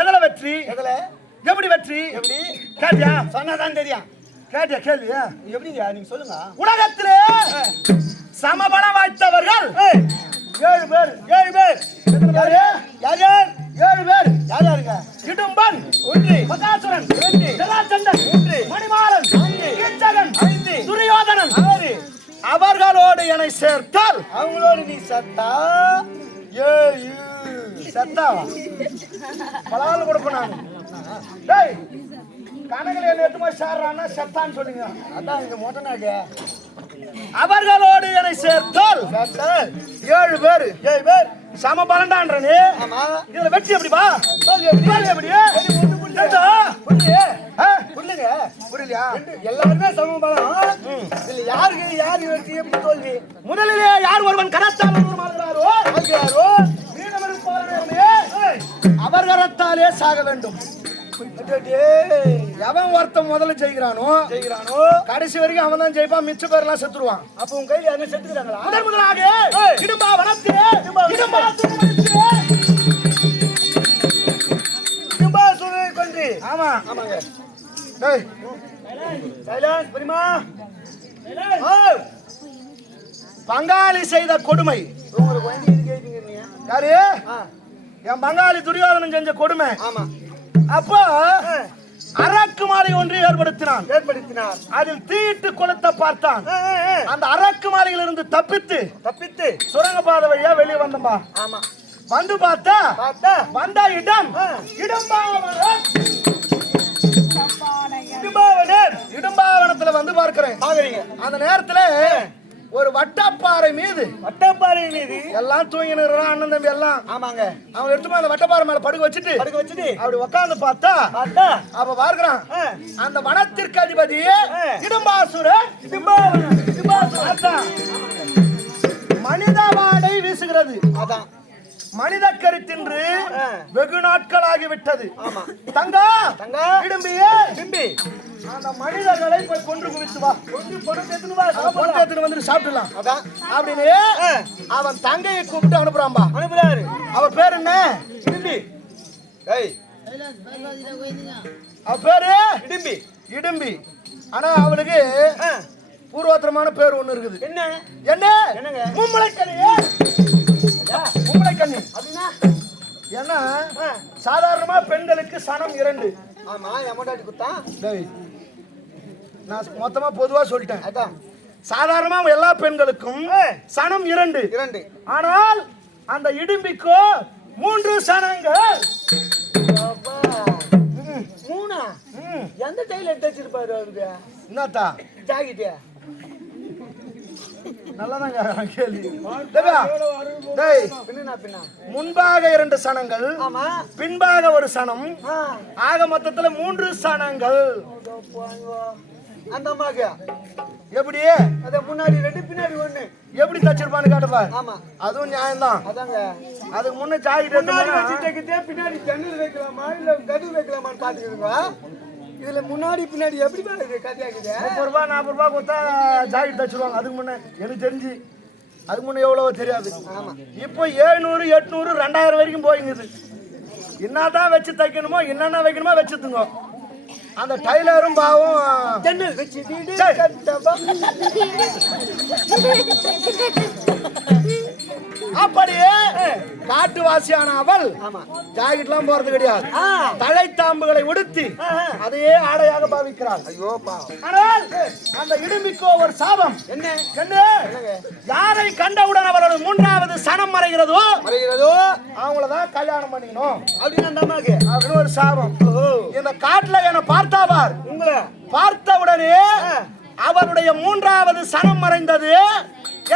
எதுல வெற்றி? எப்படி வெற்றி? எப்படி கேட்டியா? சொன்னாதான் தெரியும். கேட்டியா கேள்வி? எப்படிங்க நீங்க சொல்லுங்க. உலகத்திலே சமபலம் வாய்த்தவர்கள் 7 பேர். 7 பேர். யாரு? யார் யார்? 7 பேர். யார் யாருங்க? இடும்பன் 1, பகாசுரன் 2, ஜராசந்தன் 3, மணிமாறன் 4, கீச்சகன் 5, துரியோதனன் 6. அவர்களோடு என்னை சேர்த்தால் அவங்களோடு நீ சத்தா 7 சத்தாவா? பலால் கொடுப்பேன் நான். டேய் கணக்கில் என்ன எட்டு போய் சேர்றான்னா செத்தான்னு சொல்லுங்க. அதான் இந்த மொட்டை நாடு. அவர்களோடு என்னை சேர்த்தால் 7 பேர். 7 பேர் சம பலன்டான்ற நீ. ஆமா. இதுல வெற்றி எப்படிப்பா? எப்படி? புரியலைங்க. புரியலையா? எல்லாருமே சம பலம். இதுல யாருக்கு வெற்றி எப்படி தோல்வி? முதலிலே யார் ஒருவன் கரத்தால் மாறுகிறாரோ அவர்களாலே சாக வேண்டும். எவன் ஒருத்தன் முதல்ல ஜெயிக்கிறானோ கடைசி வரைக்கும் அவன் தான் ஜெயிப்பான். மிச்ச பேர்லாம் செத்துருவான். அப்ப உங்க கையில யாரும் செத்துக்கிறாங்களா? முதலாக இடும்பாவனத்திலே கொன்று. ஆமா ஆமாங்க. டேய் சைலன்ஸ் பெரியமா. பங்காளி செய்த கொடுமை. உங்களுக்கு வந்து இது கேக்குறீங்க. யாரு? என் பங்காளி துரியோதனன் செஞ்ச கொடுமை. ஆமா. அப்போ அரக்கு மாலை ஒன்று ஏற்படுத்தினான். அதில் தீட்டு கொளுத்த பார்த்தான். அந்த அரக்கு மாலையிலிருந்து தப்பித்து சுரங்கப்பாதை வழியா வெளியே வந்தம்பா. ஆமா. வந்து பார்த்தா வந்த இடும்பாவனத்துல வந்து பார்க்கிறேன். அந்த நேரத்துல ஒரு வட்டப்பாறை மீது எல்லாம் தூங்கினு அண்ணன் தம்பி எல்லாம். ஆமாங்க. அவன் எடுத்து அந்த வட்டப்பாறை மேல படுக்க வச்சுட்டு அப்படி உட்கார்ந்து பார்த்தா அப்ப பார்க்கிறான் அந்த வனத்திற்கு அதிபதி இடும்பாசுரன் மனித வாடை வீசுகிறது. அதான் மனித கறி தின்று வெகு நாட்கள் ஆகிவிட்டது. தங்கா இடும்பி அந்த மனிதர்களை போய் கொன்று குவித்து வா. வந்து சாப்பிடலாம் அப்படின்னு அவன் தங்கையை கூப்பிட்டு அனுப்புறான்பா. அனுப்புறாரு. அவன் பேர் என்ன? இடும்பி. அவ பேரு இடும்பி. ஆனா அவளுக்கு பூர்வோத்தரமான பேர் ஒண்ணு இருக்குது. என்ன? மும்மலைக்கலையே என்னன்னா சாதாரணமா பெண்களுக்கு சனம் 2. ஆமா எமண்டாட்டி குத்தான். டேய் நான் மொத்தமா பொதுவா சொல்லிட்டேன். அதான் சாதாரணமா எல்லா பெண்களுக்கும் சனம் 2. 2. ஆனால் அந்த இடும்பிக்கோ 3 சனங்கள். 3. எந்த டைலர் தச்சிருப்பாரு அவருக்கு? என்னத்தா ஜாக்கெட் நல்லாதான் கேள்வி. டேய் பின்னா முன்பாக 2 சனங்கள், ஆமா பின்பாக 1 சனம், ஆக மொத்தத்துல 3 சனங்கள். அந்த அம்மாக்கு எப்படி அத முன்னாடி 2 பின்னாடி 1 எப்படி தச்சிருப்பான்னு கேட்டப்பா. ஆமா அதுவும் நியாயம்தான். அதாங்க அதுக்கு முன்ன ஜாக்கெட் முன்னாடி வச்சு தைக்கிட்டே பின்னாடி ஜன்னல் வைக்கலாமா இல்ல கதவு வைக்கலாமான்னு பாத்துக்கிடுங்க. இதுல முன்னாடி பின்னாடி எப்படி பாருங்க கதையாக்குது. 30 ரூபாய் 40 ரூபாய் கொடுத்தா ஜாக்கெட் தச்சிருவாங்க. அதுக்கு முன்ன எனக்கு தெரிஞ்சு அதுக்கு முன்ன எவ்வளவோ தெரியாது. இப்போ 700 800 2000 வரைக்கும் போயிங்குது. என்னதான் வச்சு தைக்கணுமோ என்னென்ன வைக்கணுமோ வச்சுத்துங்க. அந்த டைலரும் பாவம் ஜன்னல் வச்சு வீடு கட்டவா. அப்படியே காட்டுவாசியான அவள் ஆமா ஜாக்கெட்லாம் போறது கிடையாது. தலைத்தாம்புகளை உடுத்தி அதையே ஆடையாக பாவிக்கிறாள். ஐயோ பாவம். ஆனால் அந்த இடும்பிக்கோ ஒரு சாபம். என்ன யாரை கண்டவுடன் அவளோட 3வது சனம் மறைகிறதோ அவங்களதான் கல்யாணம் பண்ணிக்கணும் அப்படின்னு அந்த அம்மாக்கு அப்படின்னு ஒரு சாபம். இந்த காட்டுல என்ன பார்த்தாவார். உங்களை பார்த்த உடனே அவருடைய 3வது சனம் மறைந்தது.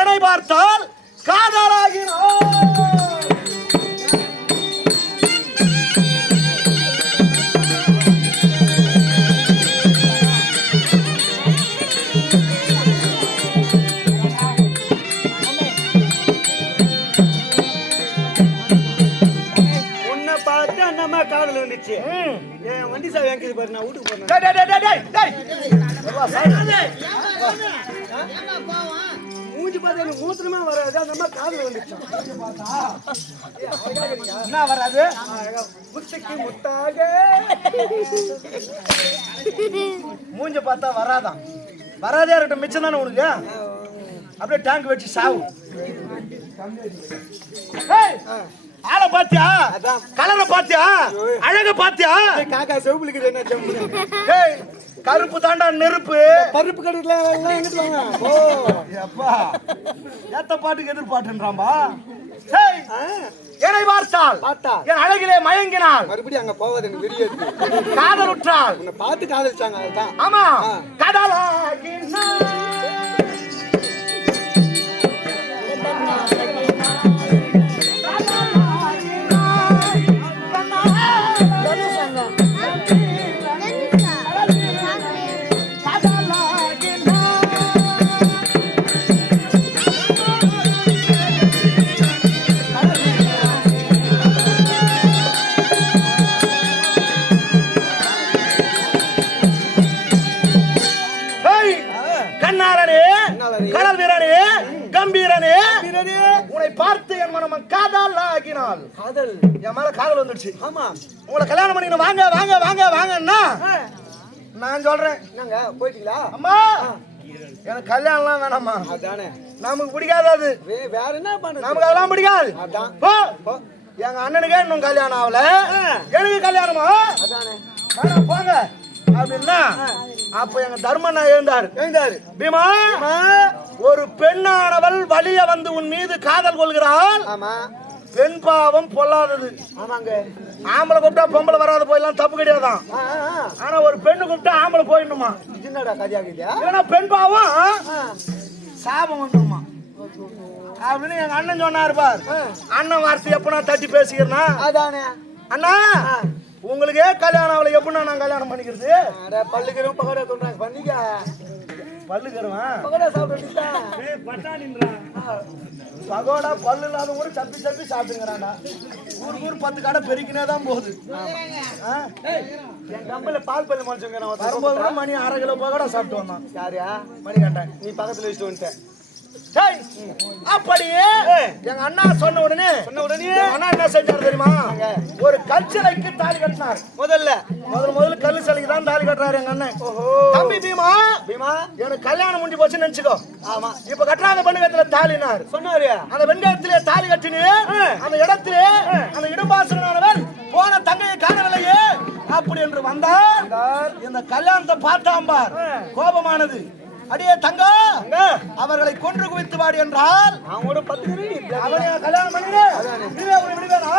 என்னை பார்த்தால் காதலாகினார். உன்னை பார்த்து அந்த அம்மா காதல் வந்துச்சு. என் வண்டி சாவி வாங்கிது பாரு, நான் வீட்டுக்கு போறேன். மூஞ்சி பார்த்தா எனக்கு மூத்திரமா வராது. அந்த அம்மா காதல் வந்துச்சு. என்ன வராது? முத்துக்கு முத்தாக மூஞ்ச பார்த்தா வராதான். வராதே இருக்கட்டும், மிச்சம் தானே உனக்கு. அப்படியே டேங்க் வச்சு சாவு. ஆளை பாத்தியா? கலரை பாத்தியா? அழக பாத்தியா? காக்கா செவுப்புக்கு என்ன செம்பு கருப்பு தாண்டா நெருப்பு. பருப்பு கடையில எல்லாம் எங்கிட்டு வாங்க. ஓ அப்பா ஏத்த பாட்டுக்கு எதிர்பார்ட்டுன்றாம்பா. என்னை பார்த்தாள், என் அழகிலே மயங்கினாள். மறுபடியும் அங்க போவாது எனக்கு விரியாது. காதலுற்றாள். உன்னை பார்த்து காதலிச்சாங்க. அதுதான் ஆமா கடலாகினாள். கடல் வீரனே, கம்பீரனே, உன்னை பார்த்து என் மனம் காதல் ஆகினாள். காதல் என் மேல காதல் வந்துடுச்சு. ஆமா உங்களை கல்யாணம் பண்ணிக்கணும். வாங்க வாங்க வாங்க வாங்கன்னா நான் சொல்றேன். என்னங்க போயிட்டீங்களா? அம்மா எனக்கு கல்யாணம்லாம் வேணாம்மா. அதானே நமக்கு பிடிக்காது. அது வேற என்ன பண்ண? நமக்கு அதெல்லாம் பிடிக்காது. அதான் போ. எங்க அண்ணனுக்கே இன்னும் கல்யாணம் ஆகல, எனக்கு கல்யாணமா? அதானே போங்க அப்படின்னா அப்ப எங்க தர்மண்ணா எழுந்தாரு. பீமா, ஒரு பெண்ணானவள் வலிய வந்து உன் மீது காதல் கொள்கிறாள். ஆமா பெண் பாவம் பொல்லாதது. ஆமாங்க. ஆம்பளை கூப்பிட்டா பொம்பளை வராது போயிடலாம், தப்பு கிடையாதான். ஆனா ஒரு பெண்ணு கூப்பிட்டா ஆம்பளை போயிடணுமா? என்னடா கதையாகுது? ஏன்னா பெண் பாவம் சாபம் வந்துருமா அப்படின்னு எங்க அண்ணன் சொன்னாரு பார். அண்ணன் வார்த்தை எப்ப நான் தட்டி பேசிக்கிறேன்னா அதானே அண்ணா உங்களுக்கே கல்யாணம் அவளை எப்படின்னா நான் கல்யாணம் பண்ணிக்கிறது? பல்லுக்கிறோம் பகடா சொல்றாங்க பண்ணிக்க. பல்லுக்கிறவன் பகடா சாப்பிட்டா பகோடா பல்லு இல்லாத கூட சப்பி சப்பி சாப்பிட்டுங்கிறான்டா. ஊருக்கு 10 கடை பெருக்கினே தான் போகுது. என் கம்பெனில பால் பல்லு மனுஷங்க வரும்போது கூட மணி 1/2 கிலோ பகோடா சாப்பிட்டு வந்தான். யாரியா மணி கண்டேன். நீ பக்கத்துல வச்சுட்டு வந்துட்ட. டேய், அப்படியே எங்க அண்ணா சொன்ன உடனே எங்க அண்ணா என்ன செஞ்சாரு தெரியுமா? ஒரு கற்சிலைக்கு தாலி கட்டினார். முதல்ல கல்லு சிலைக்கு தான் தாலி கட்டுறாரு எங்க அண்ணன். தம்பி பீமா எனக்கு கல்யாணம் முடிஞ்சு போச்சுன்னு நினைச்சுக்கோ. ஆமா இப்ப கட்டாத பெண்ணுகத்துல தாலினார் சொன்னாரு. அந்த வெண்கலத்திலே தாலி கட்டினு அந்த இடத்திலே அந்த இடுபாசனானவர் போன தங்கையை காணவில்லையே அப்படி என்று வந்தார். இந்த கல்யாணத்தை பார்த்தாம்பார் கோபமானது. அடியே தங்கா அவர்களை கொன்று குவித்து வாடி என்றால் அவங்களோட 10 அவனை கல்யாணம் பண்ணிடு விடுவேனா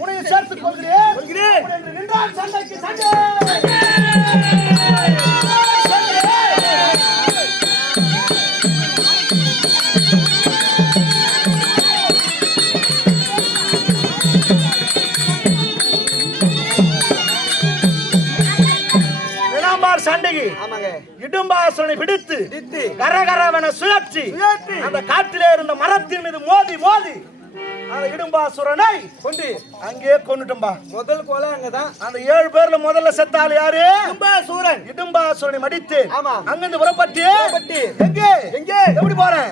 உன்னை சேர்த்துக் கொள்கிறேன் என்று நின்றால் சண்டைக்கு சண்டை. சண்டைக்கு இடும்பாசனை பிடித்து கரகரவன சுழற்சி அந்த காட்டிலே இருந்த மரத்தின் மீது மோதி அந்த இடும்பாசுரனை கொண்டு அங்கே கொண்டுட்டோம்பா. முதல் கொலை அங்கதான். அந்த 7 பேர்ல முதல்ல செத்தால் யாரு? இடும்பாசுரனை மடித்து அங்கிருந்து புறப்பட்டு எங்கே எப்படி போறேன்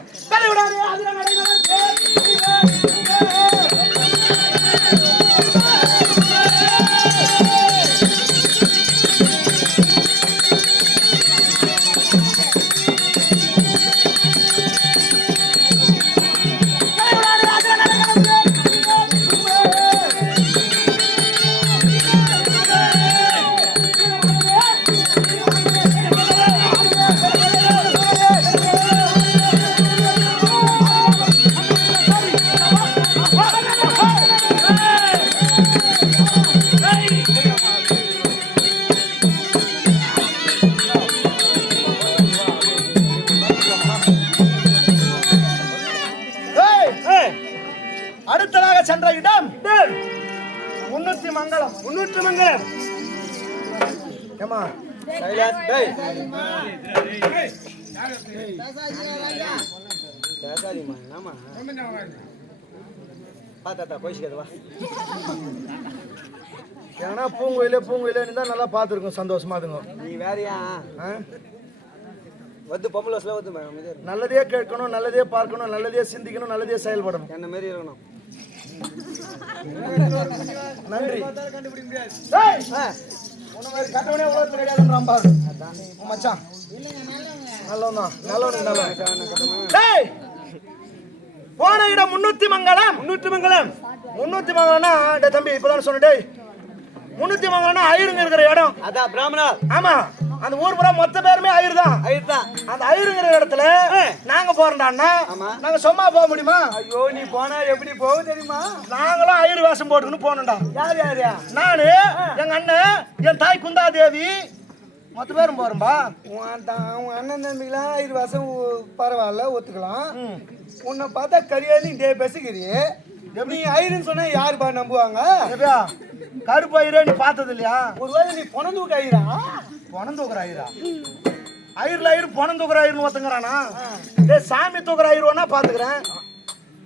அடுத்ததாக சென்ற இடம் முன்னூத்தி மங்கலம். ஏமா ஏன்னா பூங்குயிலே தான் நல்லா பார்த்துருக்கோம். சந்தோஷமா அதுங்க. நீ வேறையா வந்து பொம்பளை வந்து நல்லதே கேட்கணும், நல்லதே பார்க்கணும், நல்லதே சிந்திக்கணும், நல்லதே செயல்படணும். என்ன மாரி இருக்கணும். நன்றி. போன இடம் முன்னூத்தி மங்கலம். தம்பி இப்பதான் சொன்னே முன்னூத்தி மங்கலம்னா ஐயருங்க இருக்கிற இடம். அதான் பிராமணா. ஆமா அந்த ஊர் புறம் மொத்த பேருமே ஐயர் தான். அந்த ஐயருங்கிற இடத்துல நாங்க போறோம்டான்னா நாங்க சும்மா போக முடியுமா? ஐயோ நீ போனா எப்படி போக தெரியுமா? நாங்களும் ஐயர் வேஷம் போட்டுக்கணும் போனோம்டா. யாரு நானு எங்க அண்ணன் என் தாய் குந்தா தேவி மொத்த பேரும் போறோம்பா. உன் அண்ணன் தம்பிலாம் 5 வருஷம் பரவாயில்ல ஒத்துக்கலாம். உன்னை பார்த்தா கரியாளி பேசுகிறியே எப்படி ஐயர்னு சொன்னா யாருப்பா நம்புவாங்க? கருப்பு ஐயரே நீ பார்த்தது இல்லையா? ஒருவேளை நீ பொணந்தூக்க ஐயரா? பொணந்தூக்குற ஐயரா? ஐயர்ல ஐயர் பொணந்தூக்குற ஐயர்னு ஒத்துங்கிறானா? சாமி தூக்குற ஐயர்னா பாத்துக்கிறேன்.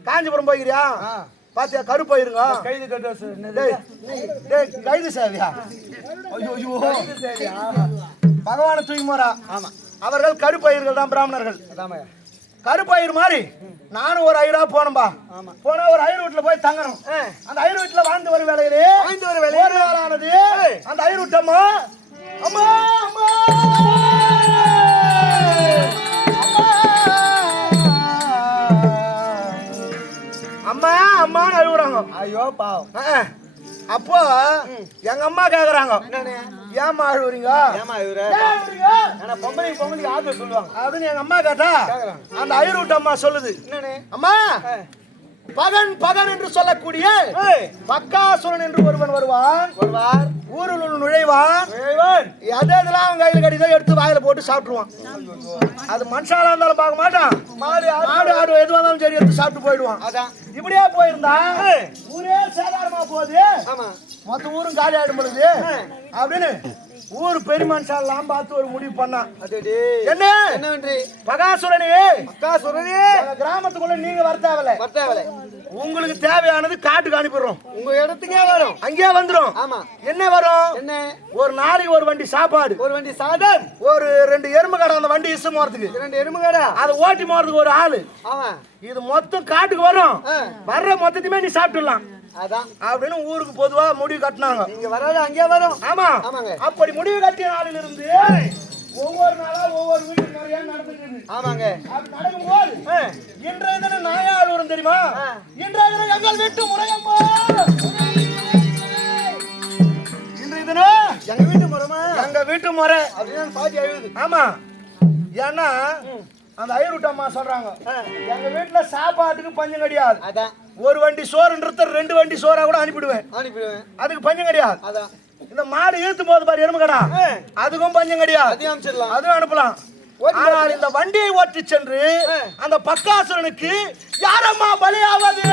காஞ்சிபுரம் போய்கிறியா? பாத்தியா கருப்பு ஐயருங்க கைது கட்ட கைது சேவையா? ஐயோ பகவான தூக்கி போறா. ஆமா அவர்கள் கருப்பு ஐயர்கள் தான் பிராமணர்கள். கருப்பு ஐயர் மாதிரி நானும் ஒரு ஐயரா போனோம்பா. போனா ஒரு ஐயர் வீட்டுல போய் தங்கணும். அந்த ஐயர் வீட்டுல வாழ்ந்து வரும் வேலையிலே ஒரு நாளானது அந்த ஐயர் வீட்டம்மா அம்மா அம்மா அம்மா அம்மான்னு அழுகுறாங்க. ஐயோ பாவம். அப்போ எங்க அம்மா கேக்குறாங்க ஏமா அழுவுறீங்க? பொம்பளைக்கு ஆதரவு சொல்லுவாங்க அப்படின்னு எங்க அம்மா கேட்டா அந்த ஐயர் வீட்டு அம்மா சொல்லுது அம்மா பகன் என்று சொல்லக்கூடிய பக்காசுரன் என்று ஒருவன் வருவார். ஊருள் நுழைவான். அதெல்லாம் அவன் கையில கடிதான் எடுத்து வாயில போட்டு சாப்பிட்டுருவான். அது மனுஷாலா இருந்தாலும் பார்க்க மாட்டான். மாடு ஆடு எதுவாக இருந்தாலும் சரி எடுத்து சாப்பிட்டு போயிடுவான். இப்படியே போயிருந்தா ஊரே சேதாரமா போகுது. மொத்த ஊரும் காலி ஆயிடும் பொழுது அப்படின்னு ஊர் பெரிய மனுஷாலாம் பார்த்து ஒரு முடிவு பண்ணான். என்ன பகாசுரனே கிராமத்துக்குள்ள நீங்க வரத்தாவல உங்களுக்கு தேவையானது காட்டுக்கு அனுப்பிடுறோம். உங்க இடத்துக்கே வரும். அங்கேயே வந்துரும். ஆமா. என்ன வரும்? என்ன? ஒரு நாளைக்கு ஒரு வண்டி சாப்பாடு, ஒரு வண்டி சாதம், ஒரு 2 எருமை கடை அந்த வண்டி இசு போறதுக்கு, 2 எருமை கடை, அதை ஓட்டி போறதுக்கு ஒரு ஆளு. ஆமா. இது மொத்தம் காட்டுக்கு வரும். வர்ற மொத்தத்தையுமே நீ சாப்பிட்டுடலாம் அதான் அப்படின்னு ஊருக்கு பொதுவா முடிவு கட்டினாங்க. நீங்க வராது அங்கேயே வரும். ஆமா. ஆமாங்க. அப்படி முடிவு கட்டிய நாளில் இருந்து ஒவ்வொரு நாளா ஒவ்வொரு வீட்டுக்கு நிறைய நடந்துருக்கு. ஆமாங்க. அப்படி நடக்கும்போது இன்றைய தினம் நாயாள் வரும் தெரியுமா? இன்றைய தினம் எங்கள் வீட்டு முறையம்மா, இன்றைய தினம் எங்க வீட்டு முறைமா, எங்க வீட்டு முறை அப்படின்னு பாட்டி அழுது. ஆமா. ஏன்னா அந்த ஐருட்டம்மா சொல்றாங்க, எங்க வீட்டுல சாப்பாட்டுக்கு பஞ்சம் கிடையாது. அதான் ஒரு வண்டி சோறுன்றது 2 வண்டி சோறா கூட அனுப்பிடுவேன். அதுக்கு பஞ்சம் கிடையாது. அதான் இந்த மாடு இழுத்து போது பாரு எருமைக்கடா, அதுக்கும் பஞ்சம் கிடையாது. அதையும் அனுப்பிச்சிடலாம், அதுவும் அனுப்பலாம். ஆனால் இந்த வண்டியை ஓட்டி சென்று அந்த பக்காசுரனுக்கு யாரம்மா பலியாவது,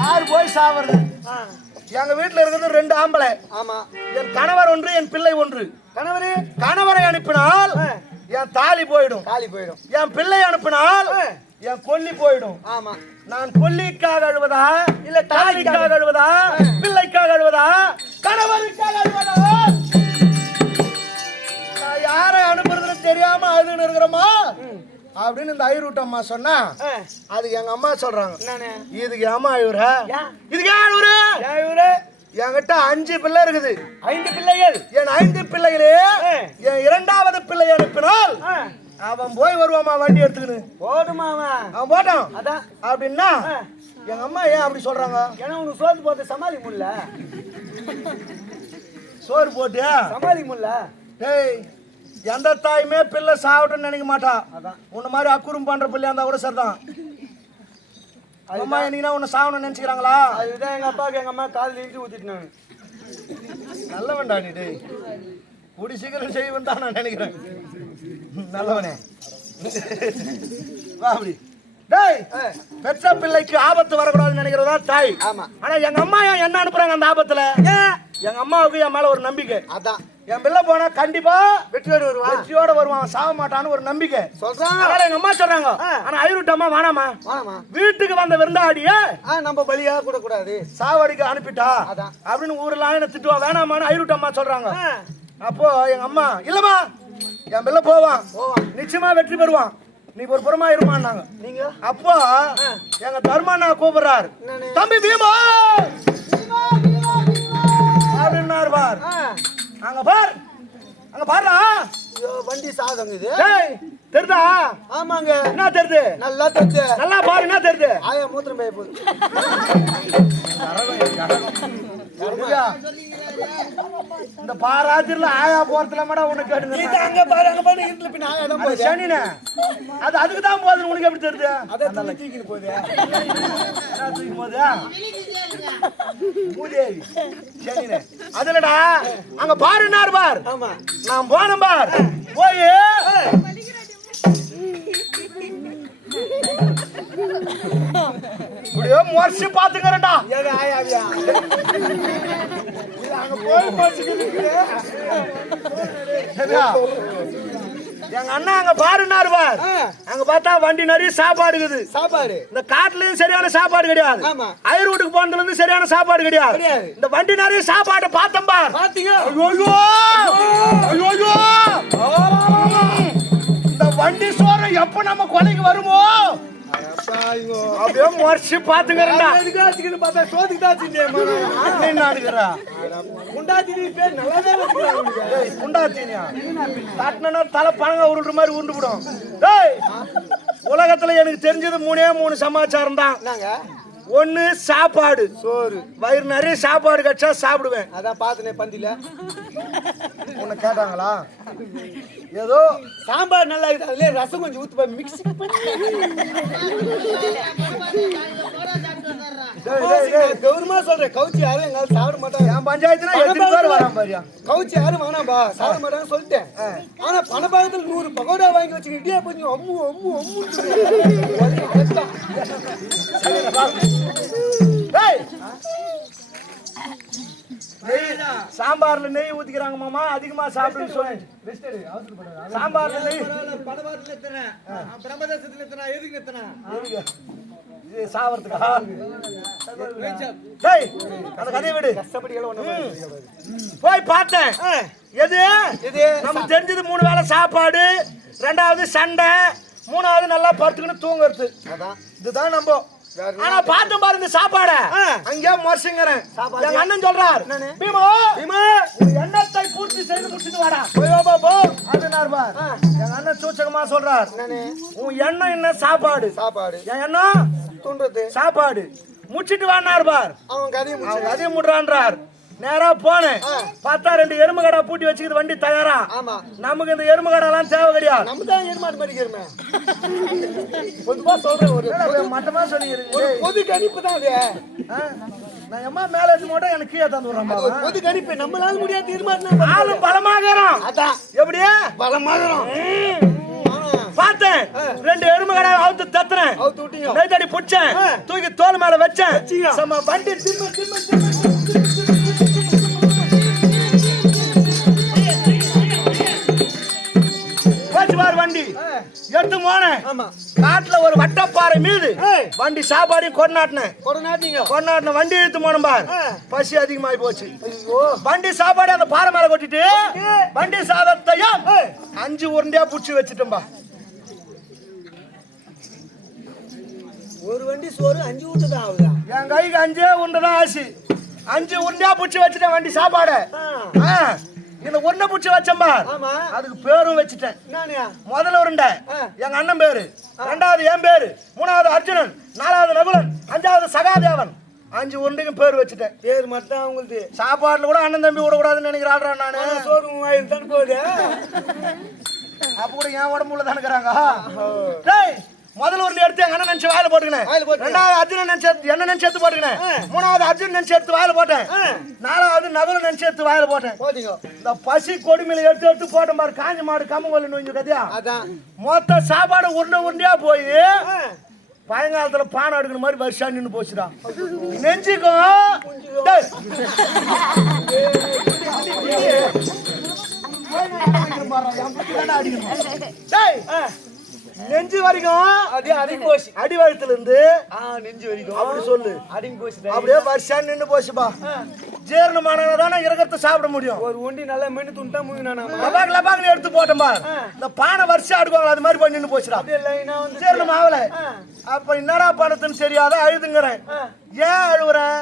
யார் போய் சாவது? எங்க வீட்டுல இருக்கிறது 2 ஆம்பளை. ஆமா. என் கணவர் 1, என் பிள்ளை 1. கணவரை அனுப்பினால் என் தாலி போயிடும், என் பிள்ளை அனுப்பினால் என் கொல்லி போயிடும். ஆமா. நான் கொல்லிக்காக அழுவதா, இல்ல தாலிக்காக அழுவதா, பிள்ளைக்காக அழுவதா, கணவருக்காக அழுவதா? நான் யாரை அனுப்புறதுன்னு தெரியாம அழுதுன்னு இருக்கிறோமா அப்படின்னு இந்த ஐரூட்டம்மா சொன்னா, அதுக்கு எங்க அம்மா சொல்றாங்க, இதுக்கு அம்மா அழுவுற, இதுக்கு அழுவுற? என்கிட்ட 5 பிள்ளை இருக்குது. 5 பிள்ளைகள். என் 5 பிள்ளைகளே என் 2வது பிள்ளை அனுப்பினால் அவன் போய் வருவாமா வண்டி எடுத்துக்கின்னு. போடுமா அவன் போட்டான். அதான் அப்படின்னா எங்க அம்மா ஏன் அப்படி சொல்றாங்க? ஏன்னா உனக்கு சோறு போட்டு சமாளிக்க முடியல. சோறு போட்டு சமாளிக்க முடியல. டேய், எந்த தாயுமே பிள்ளை சாப்பிட்டுன்னு நினைக்க மாட்டா. உன்ன மாதிரி அக்குறும் பண்ற பிள்ளையா இருந்தா கூட சரிதான். அம்மா என்னன்னா உன்னை சாவணும்னு நினைச்சுக்கிறாங்களா? அதுதான் எங்க அப்பாவுக்கு எங்க அம்மா காலில் இஞ்சி ஊத்திட்டு நல்லவன்டா நீ. டேய், கூடி சீக்கிரம் செய்வன் தான் நான் நினைக்கிறேன். நல்லவனே வா. அப்படி டேய், பெற்ற பிள்ளைக்கு ஆபத்து வரக்கூடாதுன்னு நினைக்கிறதா தாய். ஆமா. ஆனா எங்க அம்மா என்ன அனுப்புறாங்க அந்த ஆபத்துல? எங்க அம்மாவுக்கு என் மேல ஒரு நம்பிக்கை. அதான் என் பிள்ளை போனா கண்டிப்பா வெற்றியோட வருவான், சாக மாட்டான்னு ஒரு நம்பிக்கை சொல்றாங்க. அதனால எங்க அம்மா சொல்றாங்க, ஆனா ஐருட்டம்மா வேணாமா, வீட்டுக்கு வந்த விருந்தாடிய நம்ம பலியா கூட கூடாது, சாவடிக்கு அனுப்பிட்டா அப்படின்னு ஊரெல்லாம் என்ன திட்டுவா, வேணாமான்னு ஐருட்டம்மா சொல்றாங்க. அப்போ எங்க அம்மா, இல்லம்மா என் பிள்ளை போவான், நிச்சயமா வெற்றி பெறுவான், நீ ஒரு புறமா இருமான்னாங்க. நீங்க அப்போ எங்க தர்மண்ணா கூப்பிடுறாரு, தம்பி பீமா அப்படின்னாரு. பார் அங்க பார், அங்க பாருடா வண்டி சாதம் இது. தெரியுதா? ஆமாங்க. என்ன தெரியுது? நல்லா தெரியுது. நல்லா பாரு, என்ன தெரியுது? ஆயா மூத்திரம் போய் போகுது. இந்த பாராஜில ஆயா போறதுல மேடம் உனக்கு கேடுங்க. அங்க பாரு, அங்க பாரு, இருட்டுல பின்ன ஆயா தான் போகுது. சனினே அது அதுக்கு தான் போகுது. உனக்கு எப்படி தெரியுது? அத தூக்கிட்டு போகுது. என்ன தூக்கிட்டு போகுது? மூதேவி சனினே அதுலடா. அங்க பாருன்னாரு பார். ஆமா. நான் போனேன் பார். போய் இப்படியோ முறைச்சு பாத்துக்கிறேன்டா. ஏங்க ஆயாவியா அங்க போய் எங்க அண்ணா அங்க பாருன்னாரு பார். அங்க பார்த்தா வண்டி நிறைய சாப்பாடு இருக்குது. சாப்பாடு இந்த காட்டுலயும் சரியான சாப்பாடு கிடையாது. ஆமா. ஐரோட்டுக்கு போனதுல இருந்து சரியான சாப்பாடு கிடையாது. இந்த வண்டி நிறைய சாப்பாடு பார்த்தேன் பார். பாத்தீங்க? ஐயோ ஐயோ, இந்த வண்டி சோறு எப்ப நம்ம கொலைக்கு வருமோ அப்படியே முறைச்சு பாத்துக்கிறேன்டா. பார்த்தா சோதுக்கு தான் என்ன அடுக்கிறா குண்டாத்தி பேர் நல்லாவே குண்டாத்தீனியா தட்டினா தலை பழங்க உருட்டுற மாதிரி உருண்டு விடும். உலகத்துல எனக்கு தெரிஞ்சது 3 சமாச்சாரம் தான். ஒண்ணு சாப்பாடு, சோறு, வயிறு நிறைய சாப்பாடு கட்சா சாப்பிடுவேன். அதான் பாத்துனே பந்தில உன்னை கேட்டாங்களா? ஏதோ சாம்பார் நல்லா இருக்குது, அதுல ரசம் கொஞ்சம் ஊத்து போய் மிக்ஸ் கௌரவமா சொல்றேன். கவுச்சி யாரும் எங்கால சாப்பிட மாட்டாங்க. என் பஞ்சாயத்துல எத்தனை பேர் வரான் பாரியா? கவுச்சி யாரும் வேணாம்பா, சாப்பிட மாட்டாங்கன்னு சொல்லிட்டேன். ஆனா பணபாகத்துல 100 பகோடா வாங்கி வச்சுக்கிட்டே போய் அம்மு அம்மு அம்மு சாம்பார்ல நெய் ஊத்திக்கிறாங்க மாமா, அதிகமா சாப்பிடுன்னு சொல்லி சாம்பார்ல நெய் பணபாகத்துல எத்தனை, பிரம்மதேசத்துல எத்தனை, எதுக்கு எத்தனை சாவறதுக்கா? டேய், அந்த கதையை விடு. போய் பார்த்தேன். எது நமக்கு தெரிஞ்சது 3 வேளை சாப்பாடு, 2வது சண்டை, 3வது நல்லா படுத்துக்கின்னு தூங்குறது. இதுதான் நம்ம. ஆனா பார்த்தேன் பாரு இந்த சாப்பாட அங்கே மோசங்கிறேன். எங்க அண்ணன் சொல்றார், பீமோ எண்ணத்தை பூர்த்தி செய்து முடிச்சுட்டு வாடா. எங்க அண்ணன் சூச்சகமா சொல்றார், உன் எண்ணம் என்ன? சாப்பாடு. என் எண்ணம் தூண்டுறது சாப்பாடு. முடிச்சிட்டு வானார் பார். அவன் கதையை முடுறான்றார். நேரா போனேன். பார்த்தா 2 எருமை கடை பூட்டி வச்சுக்கிது. வண்டி தயாரா. நமக்கு இந்த எருமை கடை எல்லாம் தேவை கிடையாது. நம்ம தான் எருமாடு மடிக்கிறோமே. பொதுவா சொல்றேன், ஒரு மட்டமா சொல்லிக்கிறேன். பொது கணிப்பு தான் அது. நான் எம்மா மேல வச்சு மட்டும் எனக்கு கீழே தந்து விடுறேன். பொது கணிப்பு நம்மளால முடியாது. தீர்மானம் ஆளு பலமாகறோம். அதான் எப்படியே பலமாகறோம். பார்த்தேன் 2 எருமை கடை அவுத்து தத்துறேன். கைத்தடி புடிச்சேன். தூக்கி தோல் மேல வச்சேன். வண்டி திரும்ப வண்டி எடுத்து போனேன். காட்டுல ஒரு வட்டப்பாறை மீது வண்டி சாப்பாடையும் கொண்டாட்டின வண்டி எடுத்து போனோம் பார். பசி அதிகமாகி போச்சு. வண்டி சாப்பாடு அந்த பாறை மேல கொட்டிட்டு வண்டி சாதத்தையும் 5 உருண்டையா புடிச்சு வச்சுட்டோம்பா. ஒரு வண்டி சோறு 5 உருண்டை தான் ஆகுதா? என் கைக்கு 5 உருண்டை தான் ஆச்சு. 5 உருண்டையா புடிச்சு வச்சுட்டேன் வண்டி சாப்பாடு. இந்த உருண்டை புடிச்சு வச்சம்பா. அதுக்கு பேரும் வச்சுட்டேன். முதல்ல உருண்டை எங்க அண்ணன் பேரு, 2வது என் பேரு, 3வது அர்ஜுனன், 4வது நகுலன், 5வது சகாதேவன். 5 உருண்டைக்கும் பேர் வச்சுட்டேன். பேர் மட்டும் அவங்களுக்கு. சாப்பாடுல கூட அண்ணன் தம்பி விடக்கூடாதுன்னு நினைக்கிறான் நானு. சோறு தான் போகுது. அப்ப கூட என் உடம்புல தானே இருக்கிறாங்க. முதல்ல உருண்டை எடுத்து எங்க அண்ணன் நினைச்சு வாயில போட்டுக்கினேன். 2வது அர்ஜுனன் நினைச்சு என்ன நினைச்சு எடுத்து போட்டுக்கினேன். 3வது அர்ஜுன் நினைச்சு எடுத்து வாயில போட்டேன். 4வது நகுலன் நினைச்சு எடுத்து வாயில போட்டேன். இந்த பசி கொடுமையில எடுத்து போட்ட மாதிரி காஞ்ச மாடு கம்மங்கொல்லி நோய்ஞ்சு கதையா. மொத்த சாப்பாடு உருண்டையா போய் பழங்காலத்துல பானை எடுக்கிற மாதிரி வருஷா நின்று போச்சுடா. நெஞ்சுக்கும் நெஞ்சு வரைக்கும் அடி வயிற்றுல இருந்து நெஞ்சு வரைக்கும் அப்படி சொல்லு. அப்படியே வருஷம் நின்று போச்சுப்பா. ஜீரணமானதானே இறக்கத்தை சாப்பிட முடியும். ஒரு உண்டி நல்லா மென்னு துண்டா லபாங்க எடுத்து போட்டோம்பா. இந்த பானை வருஷம் அடுக்குவாங்க அது மாதிரி போய் நின்று போச்சுடா. ஜீரணம் ஆகல. அப்ப என்னடா பணத்துன்னு தெரியாத அழுதுங்கிறேன். ஏன் அழுவுறேன்?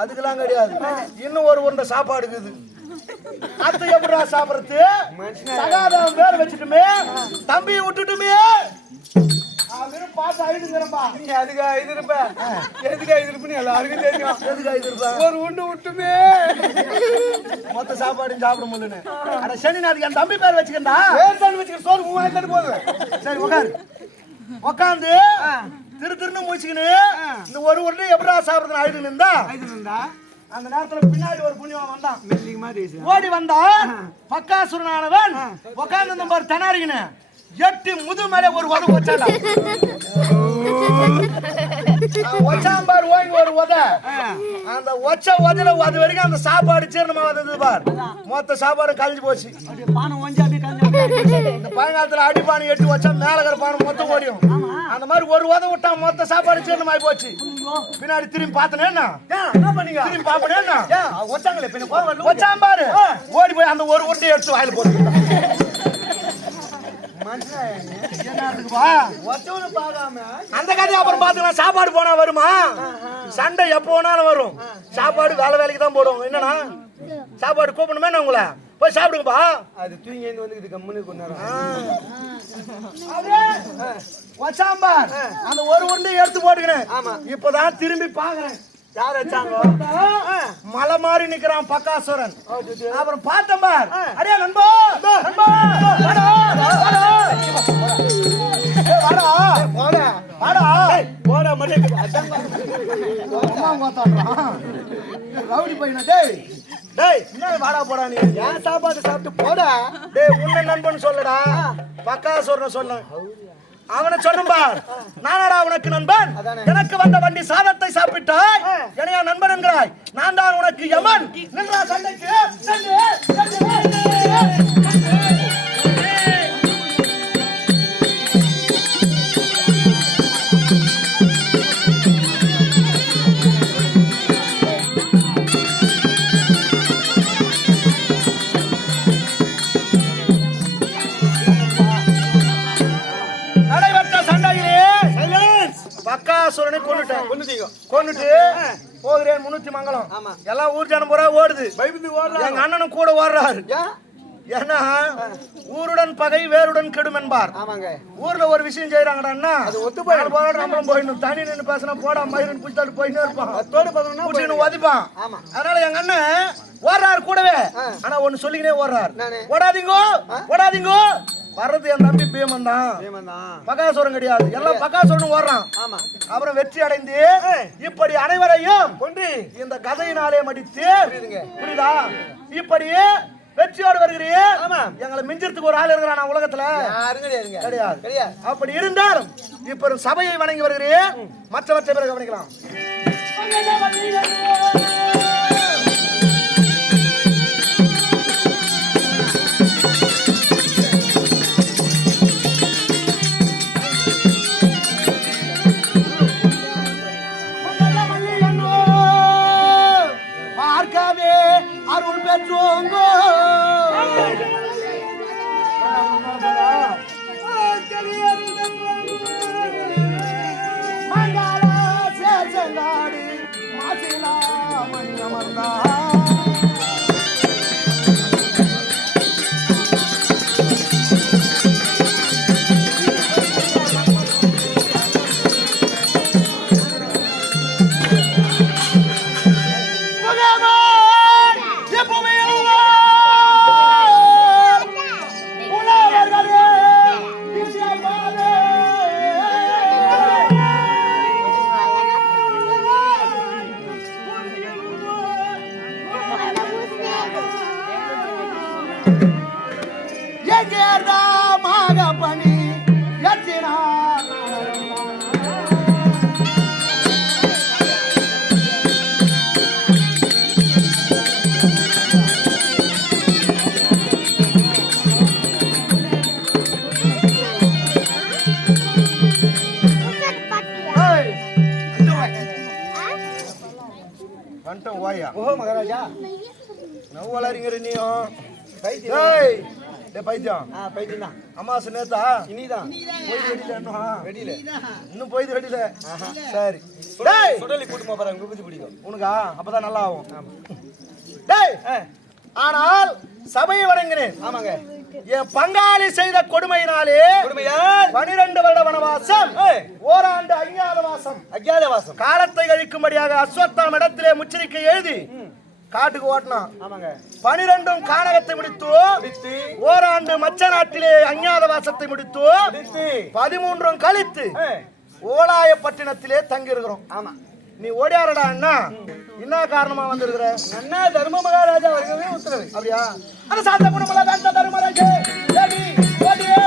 அதுக்கெல்லாம் கிடையாது. இன்னும் ஒரு உருண்டை சாப்பாடு இருக்குது. அத்தை எப்படா சாப்பிடுறது? சகாதம் பேர் வச்சுட்டுமே தம்பியை விட்டுட்டுமே பார்த்து அழுதுங்கிறப்பா. அதுக்கு 5 ரூபாய் எதுக்கு 5 ரூபாய் எல்லாருக்கும் தெரியும். எதுக்கு 5 ரூபாய்? ஒரு உண்டு விட்டுமே மொத்த சாப்பாடும் சாப்பிட முடியல. அட சரி, அதுக்கு என் தம்பி பேர் வச்சுக்கண்டா. வச்சுக்க சோறு 3000 போகுது. சரி உட்காரு. உட்காந்து திருன்னு முடிச்சுக்கின்னு இந்த ஒரு உருண்டை எப்படா சாப்பிடுறது அழுது நின்றா. அந்த நேரத்துல பின்னாடி ஒரு புண்ணியவன் வந்தான். ஓடி வந்தான். பக்காசுரனானவன் உட்கார்ந்து பாரு தனாரிக்கின 8 முது மேல ஒரு உதவு வச்சாண்டா. ஒச்சாம்பார் ஓங்கி ஒரு உத. அந்த ஒச்ச உதல அது வரைக்கும் அந்த சாப்பாடு ஜீரணமா வந்தது பார். மொத்த சாப்பாடு கழிஞ்சு போச்சு. இந்த பழங்காலத்துல அடிப்பானு 8 வச்சா மேல இருக்கிற பானை மொத்தம் ஓடியும். அந்த மாதிரி ஒரு உத விட்டா மொத்த சாப்பாடு ஜீரணமாயி போச்சு. பின்னாடி திரும்பி பார்த்தனேன்னா திரும்பி பாப்பனேன்னா ஒச்சாம்பாரு ஓடி போய் அந்த ஒரு உருண்டையை எடுத்து வாயில போட்டு அந்த கதையை அப்புறம் பாத்துக்கலாம். சாப்பாடு போனா வருமா? சண்டை எப்போ வேணாலும் வரும். சாப்பாடு வேலைக்கு தான் போடுவோம். என்னன்னா சாப்பாடு கூப்பிடணுமே நான் உங்களை போய் சாப்பிடுங்கப்பா. அது தூங்கி வந்து கம்முன்னு வச்சாம்பார் அந்த ஒரு உருண்டையை எடுத்து போட்டுக்கிறேன். இப்பதான் திரும்பி பாக்குறேன். யார் வச்சாங்க? மலை மாறி நிக்கிறான் பக்காசுரன். அப்புறம் பார்த்தேன் பார். அடே நண்பா நண்பா வாடா வாடா வாடா வாடா வாடா வாடா மடே ரவுடி பையனா. டேய் டேய் என்ன வாடா போடா நீ? ஏன் சாப்பாடு சாப்பிட்டு போடா. டேய் உன்ன நண்பன் சொல்லடா. பக்காசுரன் சொல்ல அவனை சொன்னம்பா. நானடா உனக்கு நண்பன்? எனக்கு வந்த வண்டி சாதத்தை சாப்பிட்டாய், என்னையா நண்பன் என்கிறாய்? நான் தான் உனக்கு யமன். நின்றா சண்டைக்கு. பகாசுரனை கொன்னுட்டேன். கொன்னுட்டு போகிறேன் 300 மங்கலம். ஆமா. எல்லாம் ஊர் ஜனம் பூரா ஓடுது. பயந்து ஓடுறாங்க. எங்க அண்ணனும் கூட ஓடுறாரு. ஏன்னா ஊருடன் பகை வேருடன் கெடும் என்பார். ஆமாங்க. ஊர்ல ஒரு விஷயம் செய்யறாங்கடா, அது ஒத்து போயிடும். போற நம்மளும் போயிடணும். தனி நின்று பேசினா போடா மயிரன் புடிச்சாட்டு போயிட்டே இருப்பான். அத்தோடு பார்த்தோம்னா புடிச்சுன்னு ஒதிப்பான். ஆமா. அதனால எங்க அண்ணன் ஓடுறாரு கூடவே. ஆனா ஒண்ணு சொல்லிக்கினே ஓடுறாரு, ஓடாதீங்கோ ஓடாதீங்கோ. வர்றது என் தம்பி பீமன் தான், பகாசுரன் கிடையாது. எல்லாம் பகாசுரன் ஓடுறான். ஆமா. அப்புறம் வெற்றி அடைந்து இப்படி அனைவரையும் கொண்டு இந்த கதையினாலே மடித்து, புரியுதா, இப்படி வெற்றியோடு வருகிறீர். எங்களை மிஞ்சறதுக்கு ஒரு ஆள் இருக்கிறான் உலகத்துல, கிடையாது. அப்படி இருந்தாலும் இப்ப சபையை வணங்கி வருகிறீர். மற்றவற்றை பிறகு கவனிக்கலாம். பார்க்கவே அருள் பெற்றோங்கோ. மங்களா சேச்சங்காடி மாசிலா மணியமர்ந்தா. அம்மா நேத்தா இனிதான் வெடியில இன்னும் போயிது வெடியில. சரி சுடலி கூட்டு போறாங்க, விபூதி பிடிக்கும் உனக்கா, அப்பதான் நல்லா ஆகும். ஆனால் சபையை வணங்கினேன். ஆமாங்க. என் பங்காளி செய்த கொடுமையினாலே 12 வருட வனவாசம், ஓராண்டு அஞ்ஞாதவாசம் காலத்தை கழிக்கும்படியாக அஸ்வத்தாம் இடத்திலே முச்சரிக்கை எழுதி காட்டுக்கு ஓட்டினான். 12 கானகத்தை முடித்து ஓராண்டு மச்ச நாட்டிலே அஞ்ஞாத வாசத்தை முடித்து 13 கழித்து ஓலாயப்பட்டினத்திலே தங்கி இருக்கிறோம். ஆமா. நீ ஓடியாரடா அண்ணா, என்ன காரணமா வந்திருக்கிற? அண்ணா தர்ம மகாராஜா வருகவே உத்தரவு. அப்படியா? அந்த சாந்த குணமல வேண்ட தர்மராஜே ஓடி ஓடியே.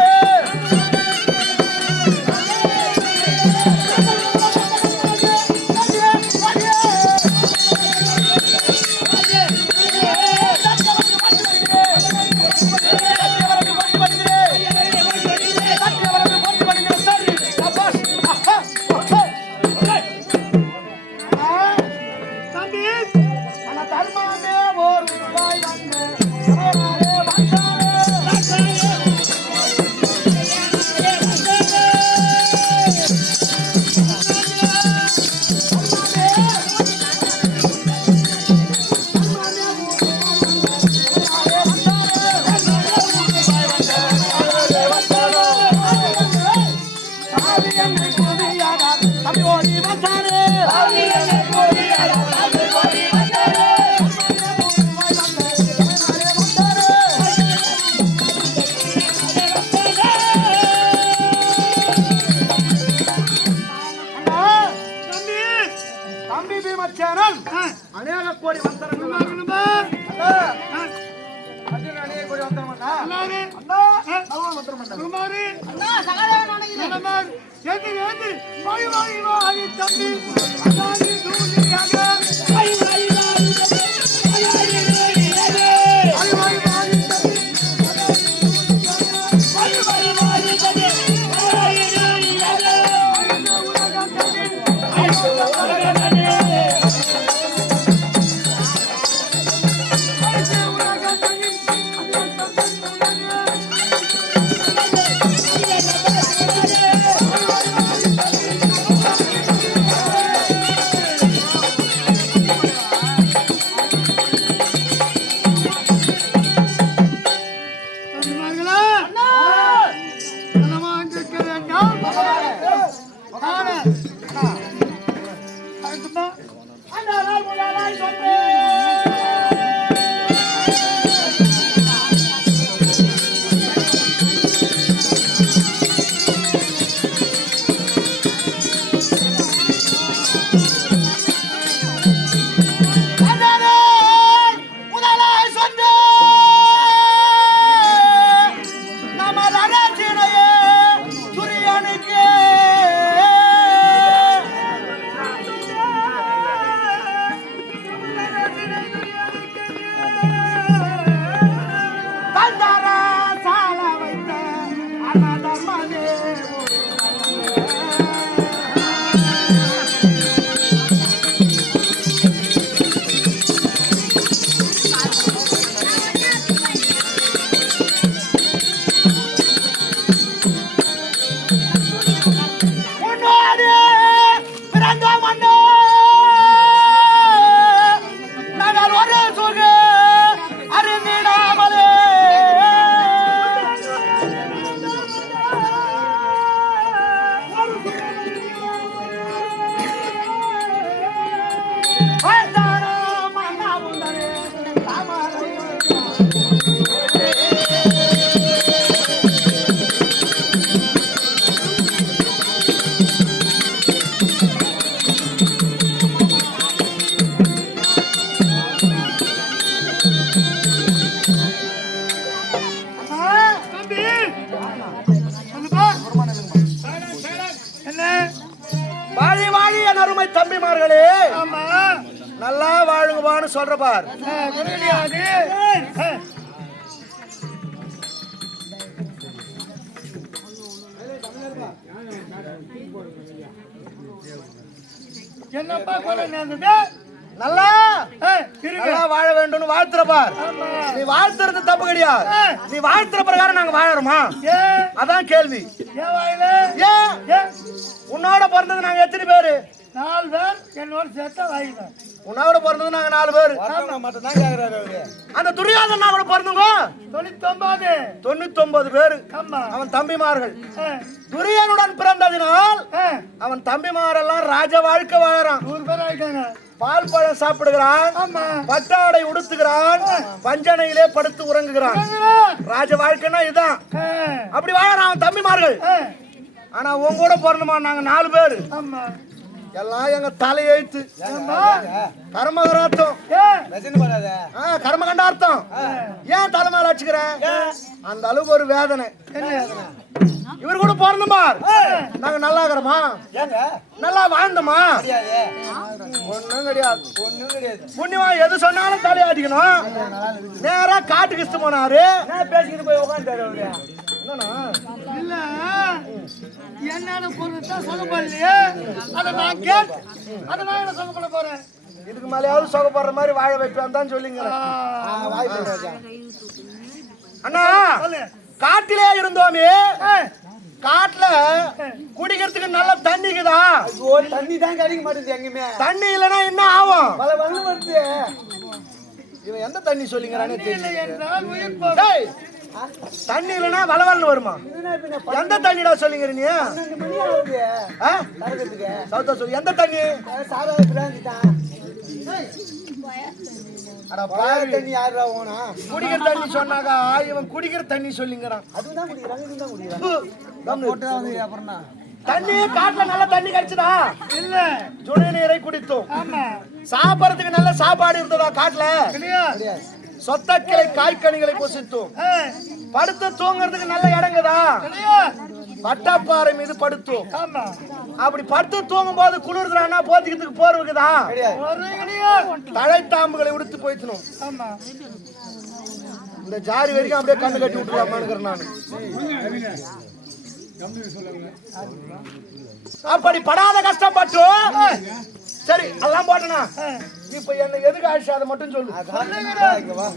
ஆமா அந்த நாள் முதலாய் சொன்னேன். வாழி வாழி என் அருமை தம்பிமார்களே, ஆமா நல்லா வாழுங்கப்பான்னு சொல்ற பார். கிடையாது. என்னப்பா கொலை நேர்ந்தது? நல்லா இருங்க. நல்லா வாழ வேண்டும்னு வாழ்த்துற பார். ஆமா. நீ வாழ்த்துறது தப்பு கிடையாது. நீ வாழ்த்துற பிரகாரம் நாங்க வாழறோமா? ஏன் அதான் கேள்வி. ஏன் வாயில ஏன் ஏன் உன்னோட பிறந்தது நாங்க எத்தனை பேரு? 4 பேர் என்னோட சேர்த்தா வாயில உன்னோட பிறந்தது நாங்க 4 பேரு. மட்டும் தான் கேக்குறாரு அவரு. அந்த துரியோதனா கூட பிறந்தவங்க 99. 99 பேரு ஆமா. அவன் தம்பிமார்கள். ஆ, துரியனுடன் பிறந்ததினால் ஆ, அவன் தம்பிமாரெல்லாம் ராஜ வாழ்க்கை வாழறான். 100 பேர் ஆயிட்டாங்க. பால் பழம் சாப்பிடுகிறான், ஆமா. பட்டாடை உடுத்துகிறான், பஞ்சனையிலே படுத்து உறங்குகிறான். ராஜ வாழ்க்கைன்னா இதுதான். ஆ, அப்படி வாழறான் அவன் தம்பிமார்கள். ஆ, ஆனா உன் கூட பிறந்தமா நாங்க 4 பேரு. ஆமா. எல்லாம் எங்க தலையெழுத்து ஆமா. கர்மகரார்த்தம். ஏன் ரஜினி பண்ணாத. கர்மகண்டார்த்தம். ஏன் தலைமையில வச்சுக்கிற? அந்த அளவுக்கு ஒரு வேதனை. இவர் கூட பிறந்தமார் நாங்க நல்லா இருக்கிறோமா? ஏங்க நல்லா வாழ்ந்தோமா? கிடையாது. ஒண்ணும் கிடையாது. ஒண்ணும் கிடையாது. புண்ணியமா எது சொன்னாலும் தலையாட்டிக்கணும். நேரா காட்டுக்கு இஷ்டம் போனாரு. நான் பேசிக்கிட்டு போய் உட்காந்துட்டாரு அவரு. என்னன்னா இல்ல என்னன்னு பொருள் தான் சொல்லப்படலையே. அதை நான் கேட்டு அதை நான் என்ன சொல்ல பண்ண போறேன்? இதுக்கு மேலேயாவது சொகப்படுற மாதிரி வாழ வைப்பான் தான் சொல்லிங்க. வாய் பேசுறாங்க. அண்ணா சொல்லு. காட்டிலே இருந்தோமே, ஆ, காட்டுல குடிக்கிறதுக்கு நல்ல தண்ணிக்குதா? ஐயோ, தண்ணி தான் கிடைக்க மாட்டேங்குது எங்கேயுமே. தண்ணி இல்லைன்னா என்ன ஆகும்? பல வந்து வருது. இவன் எந்த தண்ணி சொல்லிங்கிறானே இல்லை தெரியல. என்றால் உயிர் போகும். டேய், தண்ணி இல்லைன்னா வளவல்னு வருமா? எந்த தண்ணிடா சொல்லிங்கிற நீ? 12 மணி ஆகுது ஆ? தரகத்துக்கு. சவுத்தா சொல்லு, எந்த தண்ணி? சாராயத்துல இருந்துட்டான். அட பழைய பாவி, தண்ணி யாருடா ஓனா? குடிக்கிற தண்ணி சொன்னாக்கா இவன் குடிக்கிற தண்ணி சொல்லிங்கிறான். அதுதான் குடிக்கிறாங்க, இதுதான் குடிக்கிறாங்க. பு, கம்முனு. போட்டு தான் வந்து அப்புறம்னா தண்ணி காட்டுல நல்ல தண்ணி கிடைச்சதா? இல்ல. சுடு நீரை குடித்தோம். ஆமா. சாப்பிடறதுக்கு நல்ல சாப்பாடு இருந்ததா காட்டுல? கிடையாது. சொத்தக்கிளை காய்கனிகளை புசித்தோம். ஆ, படுத்து தூங்குறதுக்கு நல்ல இடங்குதா? கிடையாது. பட்டாப்பாறை மீது படுத்தோம். ஆமா. அப்படி படுத்து தூங்கும் போது குளிர்றானா போத்திக்கிறதுக்கு போர்வுக்குதா? கிடையாது. ஒரு கிடையாது. தழைத்தாம்புகளை உடுத்து போய்த்தணும். ஆமா. இந்த ஜாரி வரைக்கும் அப்படியே கண்ணு கட்டி விட்டுருவாமான்னு நான். அப்படி படாத கஷ்டப்பட்டு சரி அதெல்லாம் போட்டனா இப்ப என்ன எதுக்கு ஆயிடுச்சு அதை மட்டும் சொல்லு. இங்க வா.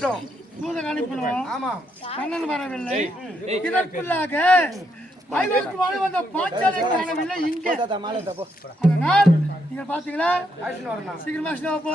இருக்கட்டும். தூதர் அனுப்பினோம். ஆமா. கண்ணன் வரவில்லை. இதற்குள்ளாக ஐவருக்கு வாழ வந்த பாஞ்சாலை காணவில்லை இங்கே. அதனால் நீங்க பாத்தீங்களா? சீக்கிரமா போ.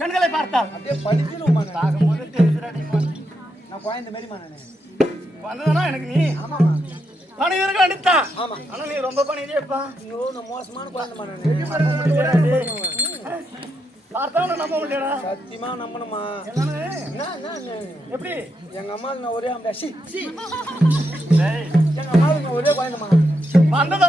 பெண்களை பார்த்தால் அப்படியே படிச்சிருமா பார்க்கும்போது தெரிஞ்சுடாடி. நான் குழந்தை மாரிமா நானு வந்ததுனா எனக்கு நீ ஆமாமா பணிவிற்கு அடித்தான். ஆமா. ஆனா நீ ரொம்ப பண்ணியப்பா. ஐயோ நான் மோசமான குழந்தைமா நானு பார்த்தாலும் நம்ப முடியலடா. சத்தியமா நம்பணுமா என்ன எப்படி எங்க அம்மா நான் ஒரே எங்க அம்மாவுக்கு நான் ஒரே குழந்தைமா வந்ததை